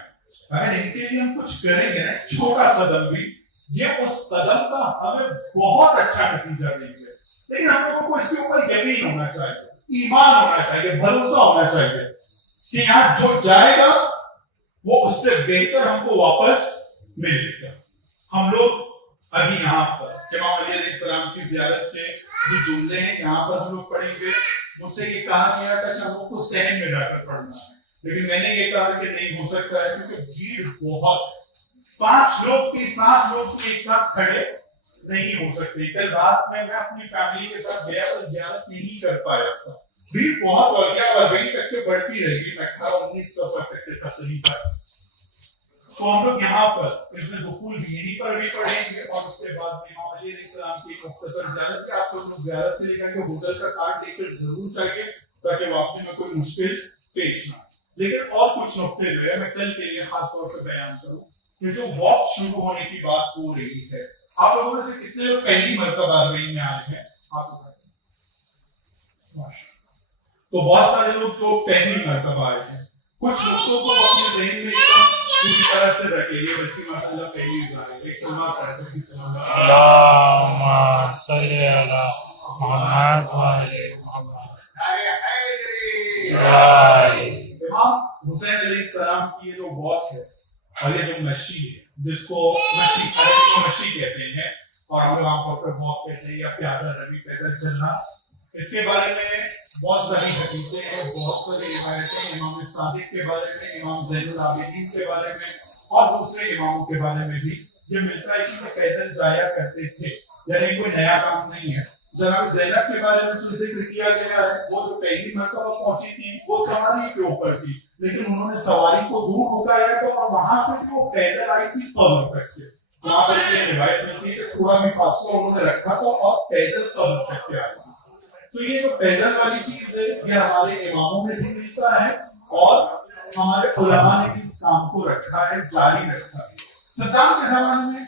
اگر ان کے لیے ہم کچھ کریں گے نا, چھوٹا قدم بھی, یہ اس قدم کا ہمیں بہت اچھا نتیجہ دیں گے. لیکن ہم لوگوں کو اس کے اوپر یقین ہونا چاہیے, ایمان ہونا چاہیے, بھروسہ ہونا چاہیے کہ یہاں جو جائے گا وہ اس سے بہتر ہم کو واپس ملے گا. ہم لوگ ابھی یہاں پر امام علی علیہ السلام کی زیارت کے جو جملے ہیں یہاں پر ہم لوگ پڑھیں گے. مجھ سے یہ کہا گیا تھا کہ ہم لوگ کو صحن میں جا کر پڑھنا ہے, لیکن میں نے یہ کہا کہ نہیں ہو سکتا ہے کیونکہ بھیڑ بہت, 5 لوگ کے 7 لوگ ایک ساتھ کھڑے نہیں ہو سکتے. کل رات میں اپنی فیملی کے ساتھ گیا اور زیارت نہیں کر پایا تھا, بھیڑ بہت ہو گیا اور بڑی تک کے بڑھتی رہے گی. میں 18-19 سفر تک کے تقریباً تو ہم لوگ یہاں پر اس میں دخول بھی یہیں پر بھی پڑھیں گے اور اس کے بعد امام علی علیہ السلام کی مختصر زیارت کی. آپ سب لوگ زیارت کے لیے کہ ہوٹل کا کارڈ لے کر ضرور چاہیے تاکہ واپسی میں کوئی مشکل پیش نہ. لیکن اور کچھ نقطے جو ہے میں کل کے لیے خاص طور پہ بیان کروں کہ جو واک شروع ہونے کی بات ہو رہی ہے, آپ لوگوں میں سے کتنے لوگ پہلی مرتبہ اربعین میں آئے ہیں؟ آپ تو بہت سارے لوگ جو پہلی مرتبہ آئے ہیں. کچھ لوگوں کو اپنے ذہن میں پوری طرح سے رکھے یہ بچی ماشاءاللہ پہلی بار ہے. ایک سلام کر سکتی اللهم صل على محمد وعلى محمد. امام حسین علیہ السلام کی یہ جو واک ہے اور یہ جو مشی ہے جس کو مشی کہتے ہیں اور ہم لوگ عام طور پر واک کہتے ہیں یا پیادہ روی پیدل چلنا, اس کے بارے میں بہت ساری حدیثیں ہیں, بہت ساری روایتیں امام صادق کے بارے میں, امام زین العابدین کے بارے میں اور دوسرے اماموں کے بارے میں بھی یہ ملتا ہے کہ وہ پیدل جایا کرتے تھے, یعنی کوئی نیا کام نہیں ہے. جناب زینب کے بارے میں جو ذکر کیا گیا ہے وہ جو پہلی مرتبہ پہنچی تھی وہ سواری کے اوپر تھی, لیکن انہوں نے سواری کو دور رکایا تو اور وہاں سے بھی وہ پیدل آئی تھی قبر تک کے. وہاں پر یہ روایت ملتی ہے کہ تھوڑا بھی فاصلہ انہوں نے رکھا تو اور پیدل قبر تک کے آئی تھی. تو یہ جو پیدل والی چیز ہے یہ ہمارے اماموں میں بھی ملتا ہے اور ہمارے علماء نے بھی اس کام کو رکھا ہے, جاری رکھا ہے. صدام کے زمانے میں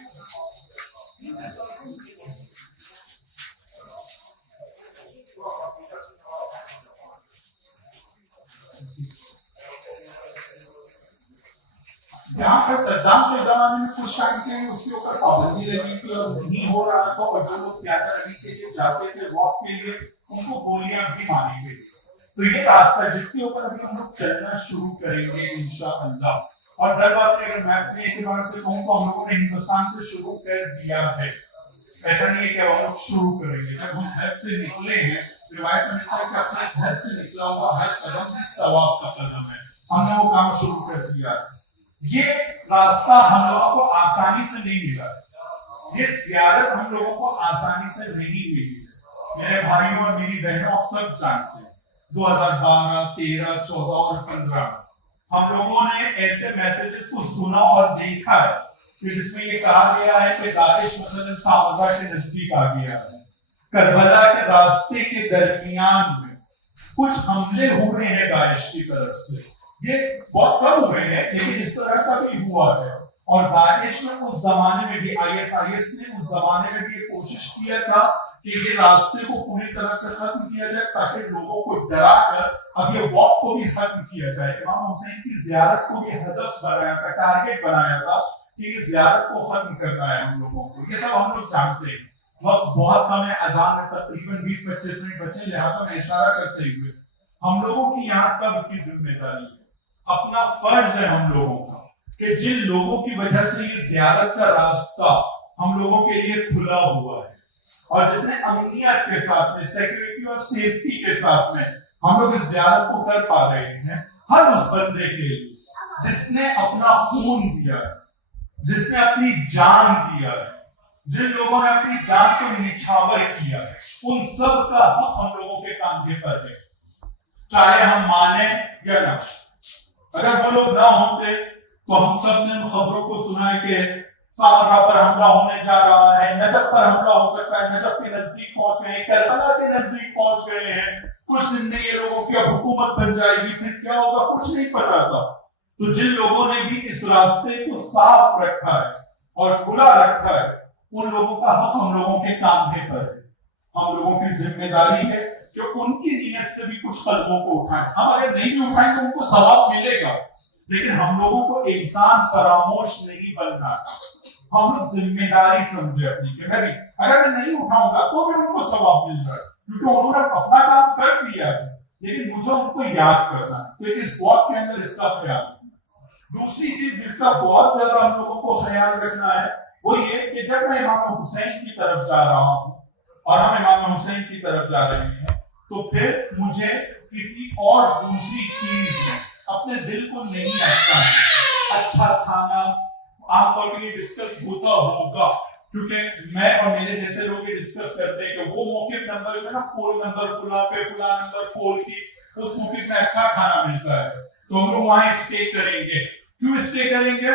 یہاں پر صدام کے زمانے میں کچھ ٹائم کے لیے اس کے اوپر پابندی لگی تھی اور نہیں ہو رہا تھا, اور جو لوگ پیادہ روی کے لیے جاتے تھے واک کے لیے ان کو گولیاں بھی ماری گئی. تو یہ راستہ جس کے اوپر ابھی ہم لوگ چلنا شروع کریں گے انشاءاللہ. اور در بات اگر میں اپنے اعتبار سے کہوں تو ہم لوگوں نے ہندوستان سے شروع کر دیا ہے, ایسا نہیں ہے کہ ہم لوگ شروع کریں گے. جب ہم گھر سے نکلے ہیں روایت میں لکھا ہے کہ اپنے گھر سے نکلا ہوا ہر قدم بھی ثواب کا قدم ہے. ہم نے وہ کام شروع کر دیا ہے. یہ راستہ ہم لوگوں کو آسانی سے نہیں ملا, یہ زیارت ہم لوگوں کو آسانی سے نہیں ملی. میرے بھائیوں اور میری بہنوں آپ سب جانتے ہیں 2012, 13, 14 اور 15 ہم لوگوں نے ایسے میسیجز کو سنا اور دیکھا ہے کہ جس میں یہ کہا گیا ہے کہ داعش مثلا سامرا کے نزدیک آ گیا ہے, کربلا کے راستے کے درمیان میں کچھ حملے ہو رہے ہیں داعش کی طرف سے. یہ بہت کم ہوئے ہیں لیکن اس طرح کا بھی ہوا ہے. اور داعش نے اس زمانے میں بھی ISIS نے اس زمانے میں بھی یہ کوشش کیا تھا کہ یہ راستے کو پوری طرح سے ختم کیا جائے تاکہ لوگوں کو ڈرا کر اب یہ واک کو بھی ختم کیا جائے. امام حسین کی زیارت کو بھی ہدف بنایا تھا, ٹارگیٹ بنایا تھا کہ یہ زیارت کو ختم کرنا ہے ہم لوگوں کو. یہ سب ہم لوگ جانتے ہیں. وقت بہت کم ہے, اذان میں تقریباً 20-25 منٹ بچے, لہٰذا میں اشارہ کرتے ہوئے ہم لوگوں کی یہاں سب کی ذمہ داری ہے, اپنا فرض ہے ہم لوگوں کا کہ جن لوگوں کی وجہ سے یہ زیارت کا راستہ ہم لوگوں کے لیے کھلا ہوا ہے اور جتنے امنیت کے ساتھ میں, سیکورٹی اور سیفٹی کے ساتھ میں ہم لوگ اس زیارت کو کر پا رہے ہیں, ہر اس بندے کے لیے جس نے اپنا خون دیا ہے, جس نے اپنی جان دیا ہے, جن لوگوں نے اپنی جان کو نچھاور کیا ہے, ان سب کا حق ہم لوگوں کے کاندھے پر ہے, چاہے ہم مانیں یا نہ. اگر وہ لوگ نہ ہوتے تو ہم سب نے خبروں کو سنا ہے کہ سامرا پر حملہ ہونے جا رہا ہے, نجف پر حملہ ہو سکتا ہے, نجف کے نزدیک پہنچ گئے ہیں, کربلا کے نزدیک پہنچ گئے ہیں, کچھ دن میں یہ لوگوں کی حکومت بن جائے گی, پھر کیا ہوگا کچھ نہیں پتا تھا. تو جن لوگوں نے بھی اس راستے کو صاف رکھا ہے اور کھلا رکھا ہے ان لوگوں کا حق ہم لوگوں کے کاندھے پر ہے. ہم لوگوں کی ذمہ داری ہے کہ ان کی نیت سے بھی کچھ قدموں کو اٹھائیں. ہم اگر نہیں بھی اٹھائیں تو ان کو ثواب ملے گا, لیکن ہم لوگوں کو انسان فراموش نہیں بننا. ہم لوگ ذمہ داری سمجھے اپنی کہ بھائی اگر میں نہیں اٹھاؤں گا تو بھی ان کو ثواب مل رہا ہے کیونکہ انہوں نے اپنا کام کر دیا ہے, لیکن مجھے ان کو یاد کرنا ہے. تو اس واک کے اندر اس کا خیال رکھنا. دوسری چیز جس کا بہت زیادہ ہم لوگوں کو خیال رکھنا ہے وہ یہ کہ جب میں امام حسین کی طرف جا رہا ہوں اور ہم امام حسین کی طرف جا رہے ہیں تو پھر مجھے کسی اور دوسری چیز میں اپنے دل کو نہیں رکھتا ہے. اچھا کھانا عام طور پہ یہ ڈسکس ہوتا ہوگا کیونکہ میں اور میرے جیسے لوگ یہ ڈسکس کرتے ہیں کہ وہ موقف نمبر جو ہے نا پول نمبر فلاں پہ فلاں نمبر پول کی اس موقف میں اچھا کھانا ملتا ہے تو ہم لوگ وہاں اسٹے کریں گے. کیوں اسٹے کریں گے؟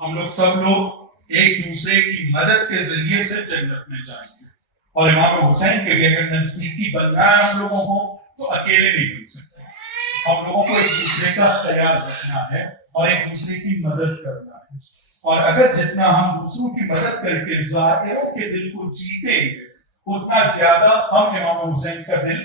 ہم لوگ سب لوگ ایک دوسرے کی مدد کے ذریعے سے جنت میں جائیں گے. اور امام حسین کے بھی اگر نزدیکی بننا ہے ہم لوگوں کو تو اکیلے نہیں بن سکتے. ہم لوگوں کو ایک دوسرے کا خیال رکھنا ہے اور ایک دوسرے کی مدد کرنا ہے. اور اگر جتنا ہم دوسروں کی مدد کر کے ظاہروں کے دل کو جیتیں گے اتنا زیادہ ہم امام حسین کا دل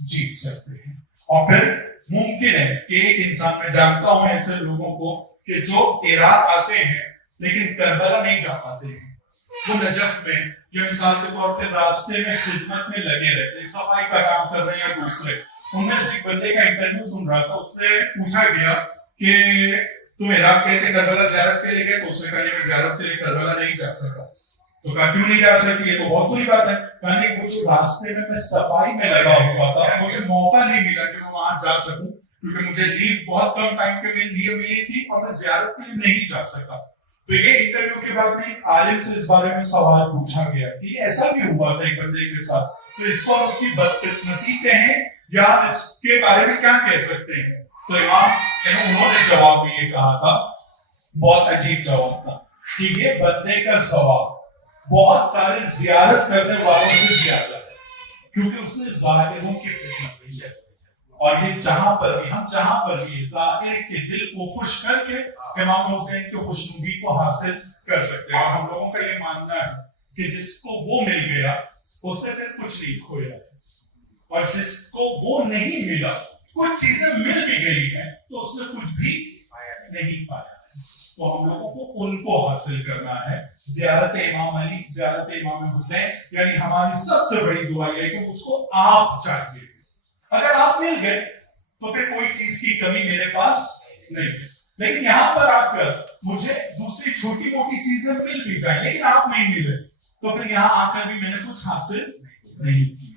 جیت سکتے ہیں. اور پھر ممکن ہے کہ ایک انسان میں جانتا ہوں ایسے لوگوں کو کہ جو عراق آتے ہیں لیکن کربلا نہیں جا پاتے ہیں. وہ نجف میں جو مثال کے طور پہ راستے میں خدمت میں لگے رہتے ہیں, صفائی کا کام کر رہے ہیں دوسرے. ان میں سے ایک بندے کا انٹرویو سن رہا تھا, اس سے پوچھا گیا کہ تم عراق گئے تھے کربلا زیارت کے لیے گئے؟ تو اس نے کہا میں زیارت کے لیے کربلا نہیں جا سکا. تو کہا کیوں نہیں جا سکتی؟ یہ تو بہت بری بات ہے. کہا کہ وہ جو راستے میں صفائی میں لگا ہوا تھا مجھے موقع نہیں ملا کہ میں وہاں جا سکوں, کیونکہ مجھے لیو بہت کم ٹائم کے لیے لیو ملی تھی اور میں زیارت کے لیے نہیں جا سکا. تو یہ انٹرویو کے بعد میں عالم سے اس بارے میں سوال پوچھا گیا کہ ایسا بھی ہوا تھا ایک بندے کے ساتھ, تو اس کو اس کی بدقسمتی کہیں یا اس کے بارے میں کیا کہہ سکتے ہیں؟ تو انہوں نے جواب میں یہ کہا تھا, بہت عجیب جواب تھا کہ یہ بندے کا ثواب بہت سارے زیارت کرنے والوں سے زیادہ ہے, کیونکہ اس نے ظاہروں کی خدمت کی ہے. اور یہ جہاں پر بھی ہم جہاں پر بھی ظاہر کے دل کو خوش کر کے امام حسین کی خوشنودی کو حاصل کر سکتے ہیں. اور ہم لوگوں کا یہ ماننا ہے کہ جس کو وہ مل گیا اس نے پھر کچھ نہیں کھویا, اور جس کو وہ نہیں ملا کچھ چیزیں مل بھی گئی ہیں تو اس نے کچھ بھی نہیں پایا. تو ہم لوگوں کو ان کو حاصل کرنا ہے. زیارت امام علی, زیارت امام حسین, یعنی ہماری سب سے بڑی دعا یہ ہے کہ مجھ کو آپ چاہیے. اگر آپ مل گئے تو پھر کوئی چیز کی کمی میرے پاس نہیں ہے. لیکن یہاں پر آ کر مجھے دوسری چھوٹی موٹی چیزیں مل بھی جائیں لیکن آپ نہیں ملے تو پھر یہاں آ کر بھی میں نے کچھ حاصل نہیں کیا.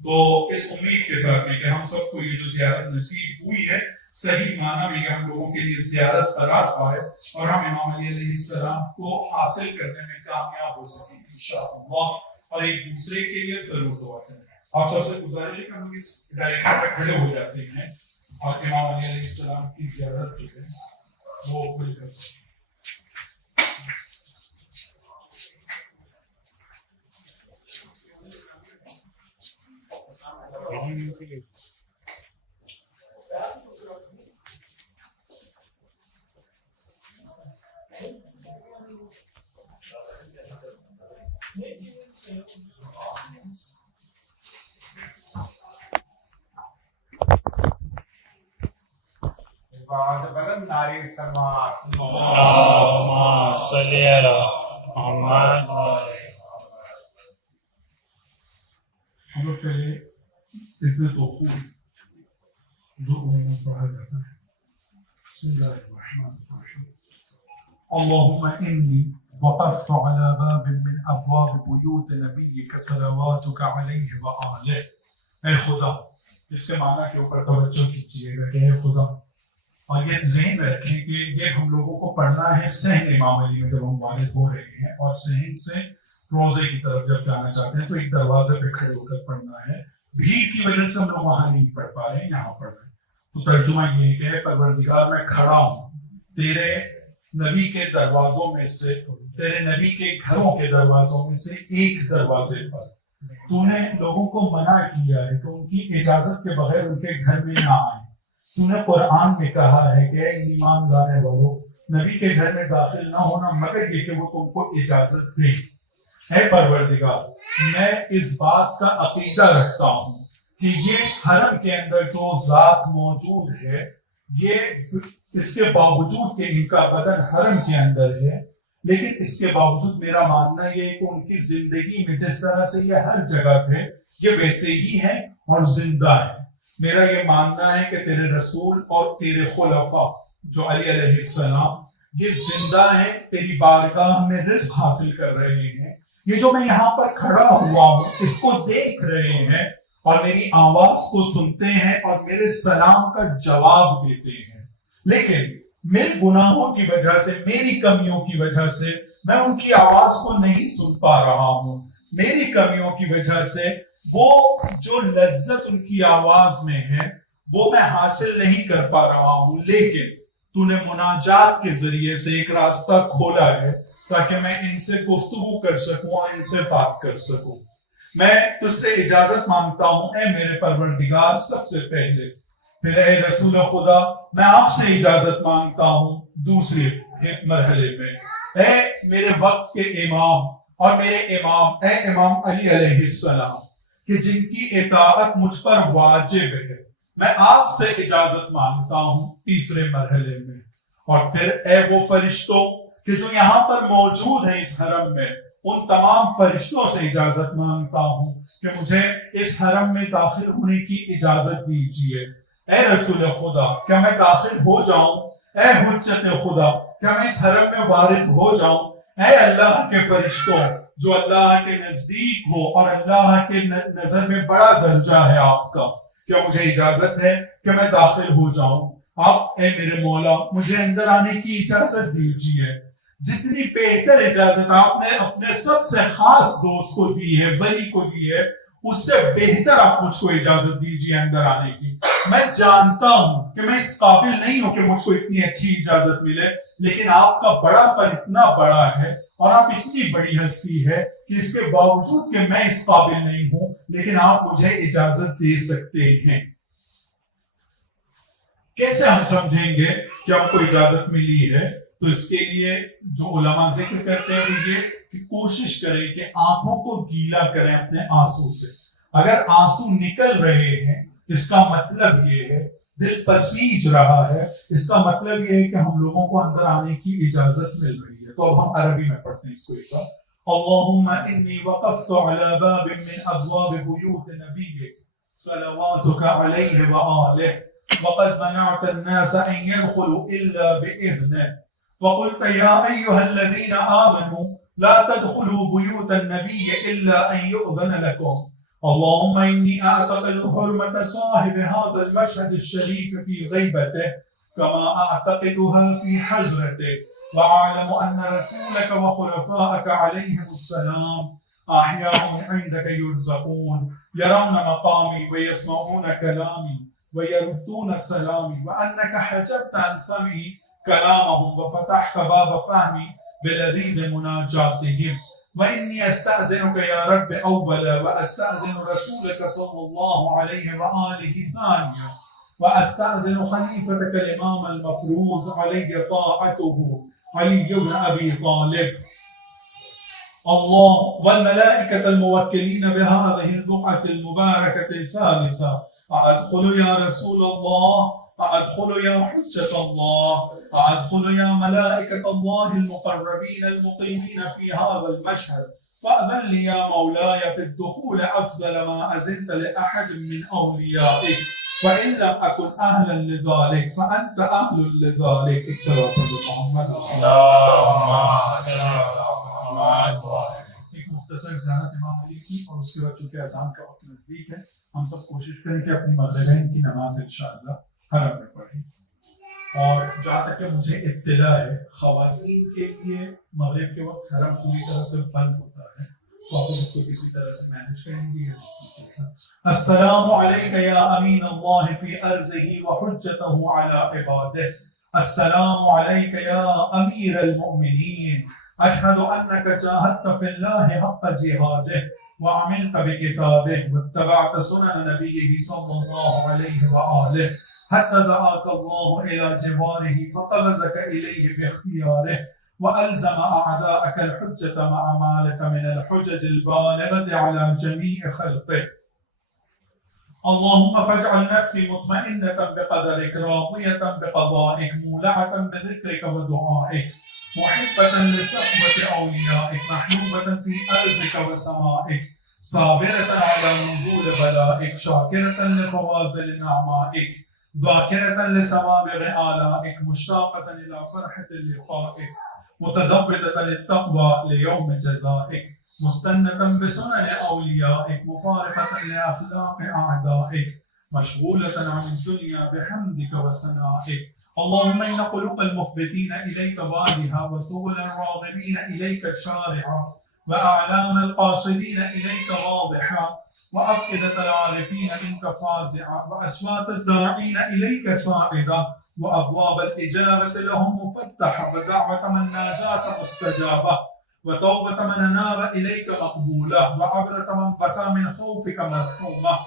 تو اس امید کے ساتھ کہ ہم سب کو یہ جو زیارت نصیب ہوئی ہے صحیح معنی میں کہ ہم لوگوں کے لیے زیارت قرار پائے اور ہم امام علی علیہ السلام کو حاصل کرنے میں کامیاب ہو سکیں انشاءاللہ. اور ایک دوسرے کے لیے ضرور دعا کریں. آپ سب سے گزارش ہے کہ ہم اس ڈائریکشن پہ کھڑے ہو جاتے ہیں اور امام علی علیہ السلام کی زیارت جو ہے وہ پوری کرتے ہیں. ناری سماعت اللهم صل على محمد. ہم لوگ پہلے عزت و خوب جو عموماً پڑھا جاتا ہے. بسم اللہ الرحمن الرحیم. اللهم انی وقفت على باب من ابواب بیوت نبیک صلواتک علیہ وآلہ. اے خدا, اس کے معنی کے اوپر توجہ کیجیے گا کہ اے خدا, اور یہ ذہن میں رکھیں کہ یہ ہم لوگوں کو پڑھنا ہے صحن امام علی میں جب ہم والد ہو رہے ہیں اور صحن سے روزے کی طرف جب جانا چاہتے ہیں تو ایک دروازے پہ کھڑے ہو کر پڑھنا ہے. بھیڑ کی وجہ سے ہم لوگ وہاں نہیں پڑھ پا رہے ہیں, یہاں پڑھ رہے ہیں. تو ترجمہ یہ ہے کہ پروردگار میں کھڑا ہوں تیرے نبی کے دروازوں میں سے, تیرے نبی کے گھروں کے دروازوں میں سے ایک دروازے پر. تو نے لوگوں کو منع کیا ہے کہ ان کی اجازت کے بغیر ان کے گھر میں نہ آئیں. تو نے قرآن میں کہا ہے کہ ایمان لانے والوں نبی کے گھر میں داخل نہ ہونا مگر یہ کہ وہ تم کو اجازت دے. اے پروردگار, میں اس بات کا عقیدہ رکھتا ہوں کہ یہ حرم کے اندر جو ذات موجود ہے یہ اس کے باوجود کہ ان کا بدن حرم کے اندر ہے لیکن اس کے باوجود میرا ماننا یہ ہے کہ ان کی زندگی میں جس طرح سے یہ ہر جگہ تھے یہ ویسے ہی ہیں اور زندہ ہے. میرا یہ ماننا ہے کہ تیرے رسول اور تیرے خلفاء جو علی علیہ السلام یہ زندہ ہیں, تیری بارگاہ میں رزق حاصل کر رہے ہیں. یہ جو میں یہاں پر کھڑا ہوا ہوں اس کو دیکھ رہے ہیں اور میری آواز کو سنتے ہیں اور میرے سلام کا جواب دیتے ہیں. لیکن میرے گناہوں کی وجہ سے, میری کمیوں کی وجہ سے میں ان کی آواز کو نہیں سن پا رہا ہوں. میری کمیوں کی وجہ سے وہ جو لذت ان کی آواز میں ہے وہ میں حاصل نہیں کر پا رہا ہوں. لیکن تو نے مناجات کے ذریعے سے ایک راستہ کھولا ہے تاکہ میں ان سے گفتگو کر سکوں اور ان سے بات کر سکوں. میں تجھ سے اجازت مانگتا ہوں اے میرے پروردگار سب سے پہلے. پھر اے رسول خدا میں آپ سے اجازت مانگتا ہوں دوسرے مرحلے میں. اے میرے وقت کے امام اور میرے امام اے امام علی علیہ السلام کہ جن کی اطاعت مجھ پر واجب ہے، میں آپ سے اجازت مانگتا ہوں تیسرے مرحلے میں. اور پھر اے وہ فرشتوں کہ جو یہاں پر موجود ہیں اس حرم میں، ان تمام فرشتوں سے اجازت مانگتا ہوں کہ مجھے اس حرم میں داخل ہونے کی اجازت دیجیے. اے رسول خدا کیا میں داخل ہو جاؤں؟ اے حجت خدا کیا میں اس حرم میں وارد ہو جاؤں؟ اے اللہ کے فرشتوں جو اللہ کے نزدیک ہو اور اللہ کے نظر میں بڑا درجہ ہے آپ کا، کیا مجھے اجازت ہے کہ میں داخل ہو جاؤں؟ آپ اے میرے مولا مجھے اندر آنے کی اجازت دیجیے. جتنی بہتر اجازت آپ نے اپنے سب سے خاص دوست کو دی ہے، ولی کو دی ہے، اس سے بہتر آپ مجھ کو اجازت دیجیے اندر آنے کی. میں جانتا ہوں کہ میں اس قابل نہیں ہوں کہ مجھ کو اتنی اچھی اجازت ملے، لیکن آپ کا بڑا پر اتنا بڑا ہے اور آپ اتنی بڑی ہستی ہے کہ اس کے باوجود کہ میں اس قابل نہیں ہوں لیکن آپ مجھے اجازت دے سکتے ہیں. کیسے ہم سمجھیں گے کہ ہم کو اجازت ملی ہے؟ تو اس کے لیے جو علماء ذکر کرتے ہیں وہ یہ کہ کوشش کریں کہ آنکھوں کو گیلا کریں اپنے آنسو سے. اگر آنسو نکل رہے ہیں اس کا مطلب یہ ہے دل پسیج رہا ہے، اس کا مطلب یہ ہے کہ ہم لوگوں کو اندر آنے کی اجازت مل رہی ہے. تو اب ہم عربی میں پڑھتے ہیں اس کو ایک بار. اللہم انی وقفت علی باب من ابواب بیوت نبیک صلواتک علیہ وآلہ وقد منعت الناس ان يدخلوا الا باذنه وقلت يا ايها الذين امنوا لا تدخلوا بيوت النبي الا ان يؤذن لكم. اللهم إني أعتقد حرمة صاحب هذا المشهد الشريف في غيبته كما أعتقدها في حزرته، وأعلم أن رسولك وخلفائك عليهم السلام أحياء عندك يرزقون يرون مقامي ويسمعون كلامي ويردون سلامي، وأنك حجبت عن سمعي كلامهم وفتحت باب فهمي بلذيذ مناجاتهم. وإني أستأذنك يا رب أولا وأستأذن رسولك صلى الله عليه وآله ثانيا وأستأذن خليفتك الإمام المفروض علي طاعته علي بن أبي طالب الله والملائكة الموكلين بهذه البقعة المباركة الثالثة. أدخل يا رسول الله، أدخل يا حجة الله، أدخل يا ملائكة الله المقربين المقيمين في هذا المشهد، فأذن لي يا مولاي في الدخول أفضل ما أذنت لأحد من أوليائك، وإن لم أكن أهلا لذلك فأنت أهل لذلك. صلوات محمد. ایک مختصر زیارت امام علی کی اور اس کے بعد چونکہ اذان کا وقت نزدیک ہے ہم سب کوشش کریں کہ اپنی مغربین کی نماز انشاءاللہ حرم میں پڑھیں. اور جہاں تک کہ مجھے اطلاع ہے خواتین کے لیے مغرب کے وقت حرم پوری طرح سے بند ہوتا ہے، تو آپ اس کو کسی طرح سے مینج کریں گے. السلام علیک یا امین اللہ فی ارضہ وحجتہ علی عبادہ. السلام علیک یا امیر المؤمنین. اشہد انک جاہدت فی اللہ حق جہادہ وعملت بکتابہ واتبعت سنن نبیہ صلی اللہ علیہ وآلہ حتى دعاك الله إلى جواره فقبضك إليه باختياره وألزم أعداءك الحجة مع ما لك من الحجج البالغة على جميع خلقه. اللهم فاجعل نفسي مطمئنة بقدرك راضية بقضائك مولعة بذكرك ودعائك محبة لصحبة أوليائك محبوبة في أرضك وسمائك صابرة على نزول بلائك شاكرة لفواضل نعمائك ذاكرة لسوابغ آلائك مشتاقة إلى فرحة لقائك متزودة للتقوى ليوم جزائك مستنة بسنن أوليائك مفارقة لأخلاق أعدائك مشغولة عن الدنيا بحمدك وثنائك. اللهم إن قلوب المخبتين إليك واضحة وطول الراغبين إليك شارعة وأعلام القاصدين إليك واضحة وأفئدة العارفين منك فازعة وأصوات الداعين إليك صاعدة وأبواب الإجابة لهم مفتحة ودعوة من ناجاك مستجابة وتوبة من أناب إليك مقبولة وعبرة من بكى من خوفك مرحومة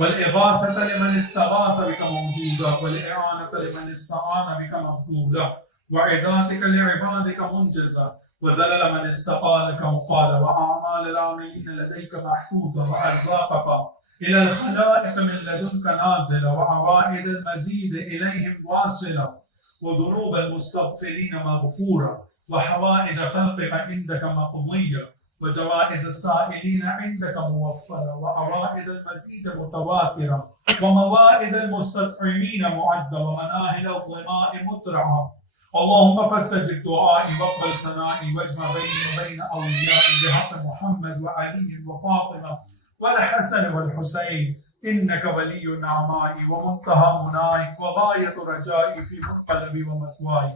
والإغاثة لمن استغاث بك موجودة والإعانة لمن استعان بك مفضولة وعداتك لعبادك منجزة وزلل من استقالك مقال وأعمال العاملين لديك محفوظة وأرزاقك إلى الخلائق من لدنك نازلة وعوائد المزيد إليهم واصلة وذنوب المستغفرين مغفورة وحوائج خلقك عندك مقضية وجوائز السائلين عندك موفرة وعوائد المزيد متواترة وموائد المستطعمين معدة ومناهل الظماء مترعة اللهم فاستجب دعائي واقبل ثنائي واجمع بيني وبين أوليائي بحق محمد وعلي وفاطمة والحسن والحسين إنك ولي نعمائي ومنتهى مناي وغاية رجائي في منقلبي ومثواي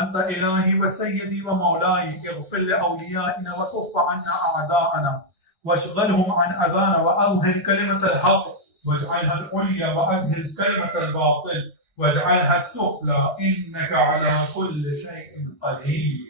أنت إلهي وسيدي ومولاي اغفر لأوليائنا وكف عنا أعداءنا واشغلهم عن أذانا وأظهر كلمة الحق واجعلها العليا وأدهز كلمة الباطل واجعلها السفلى إنك على كل شيء قدير.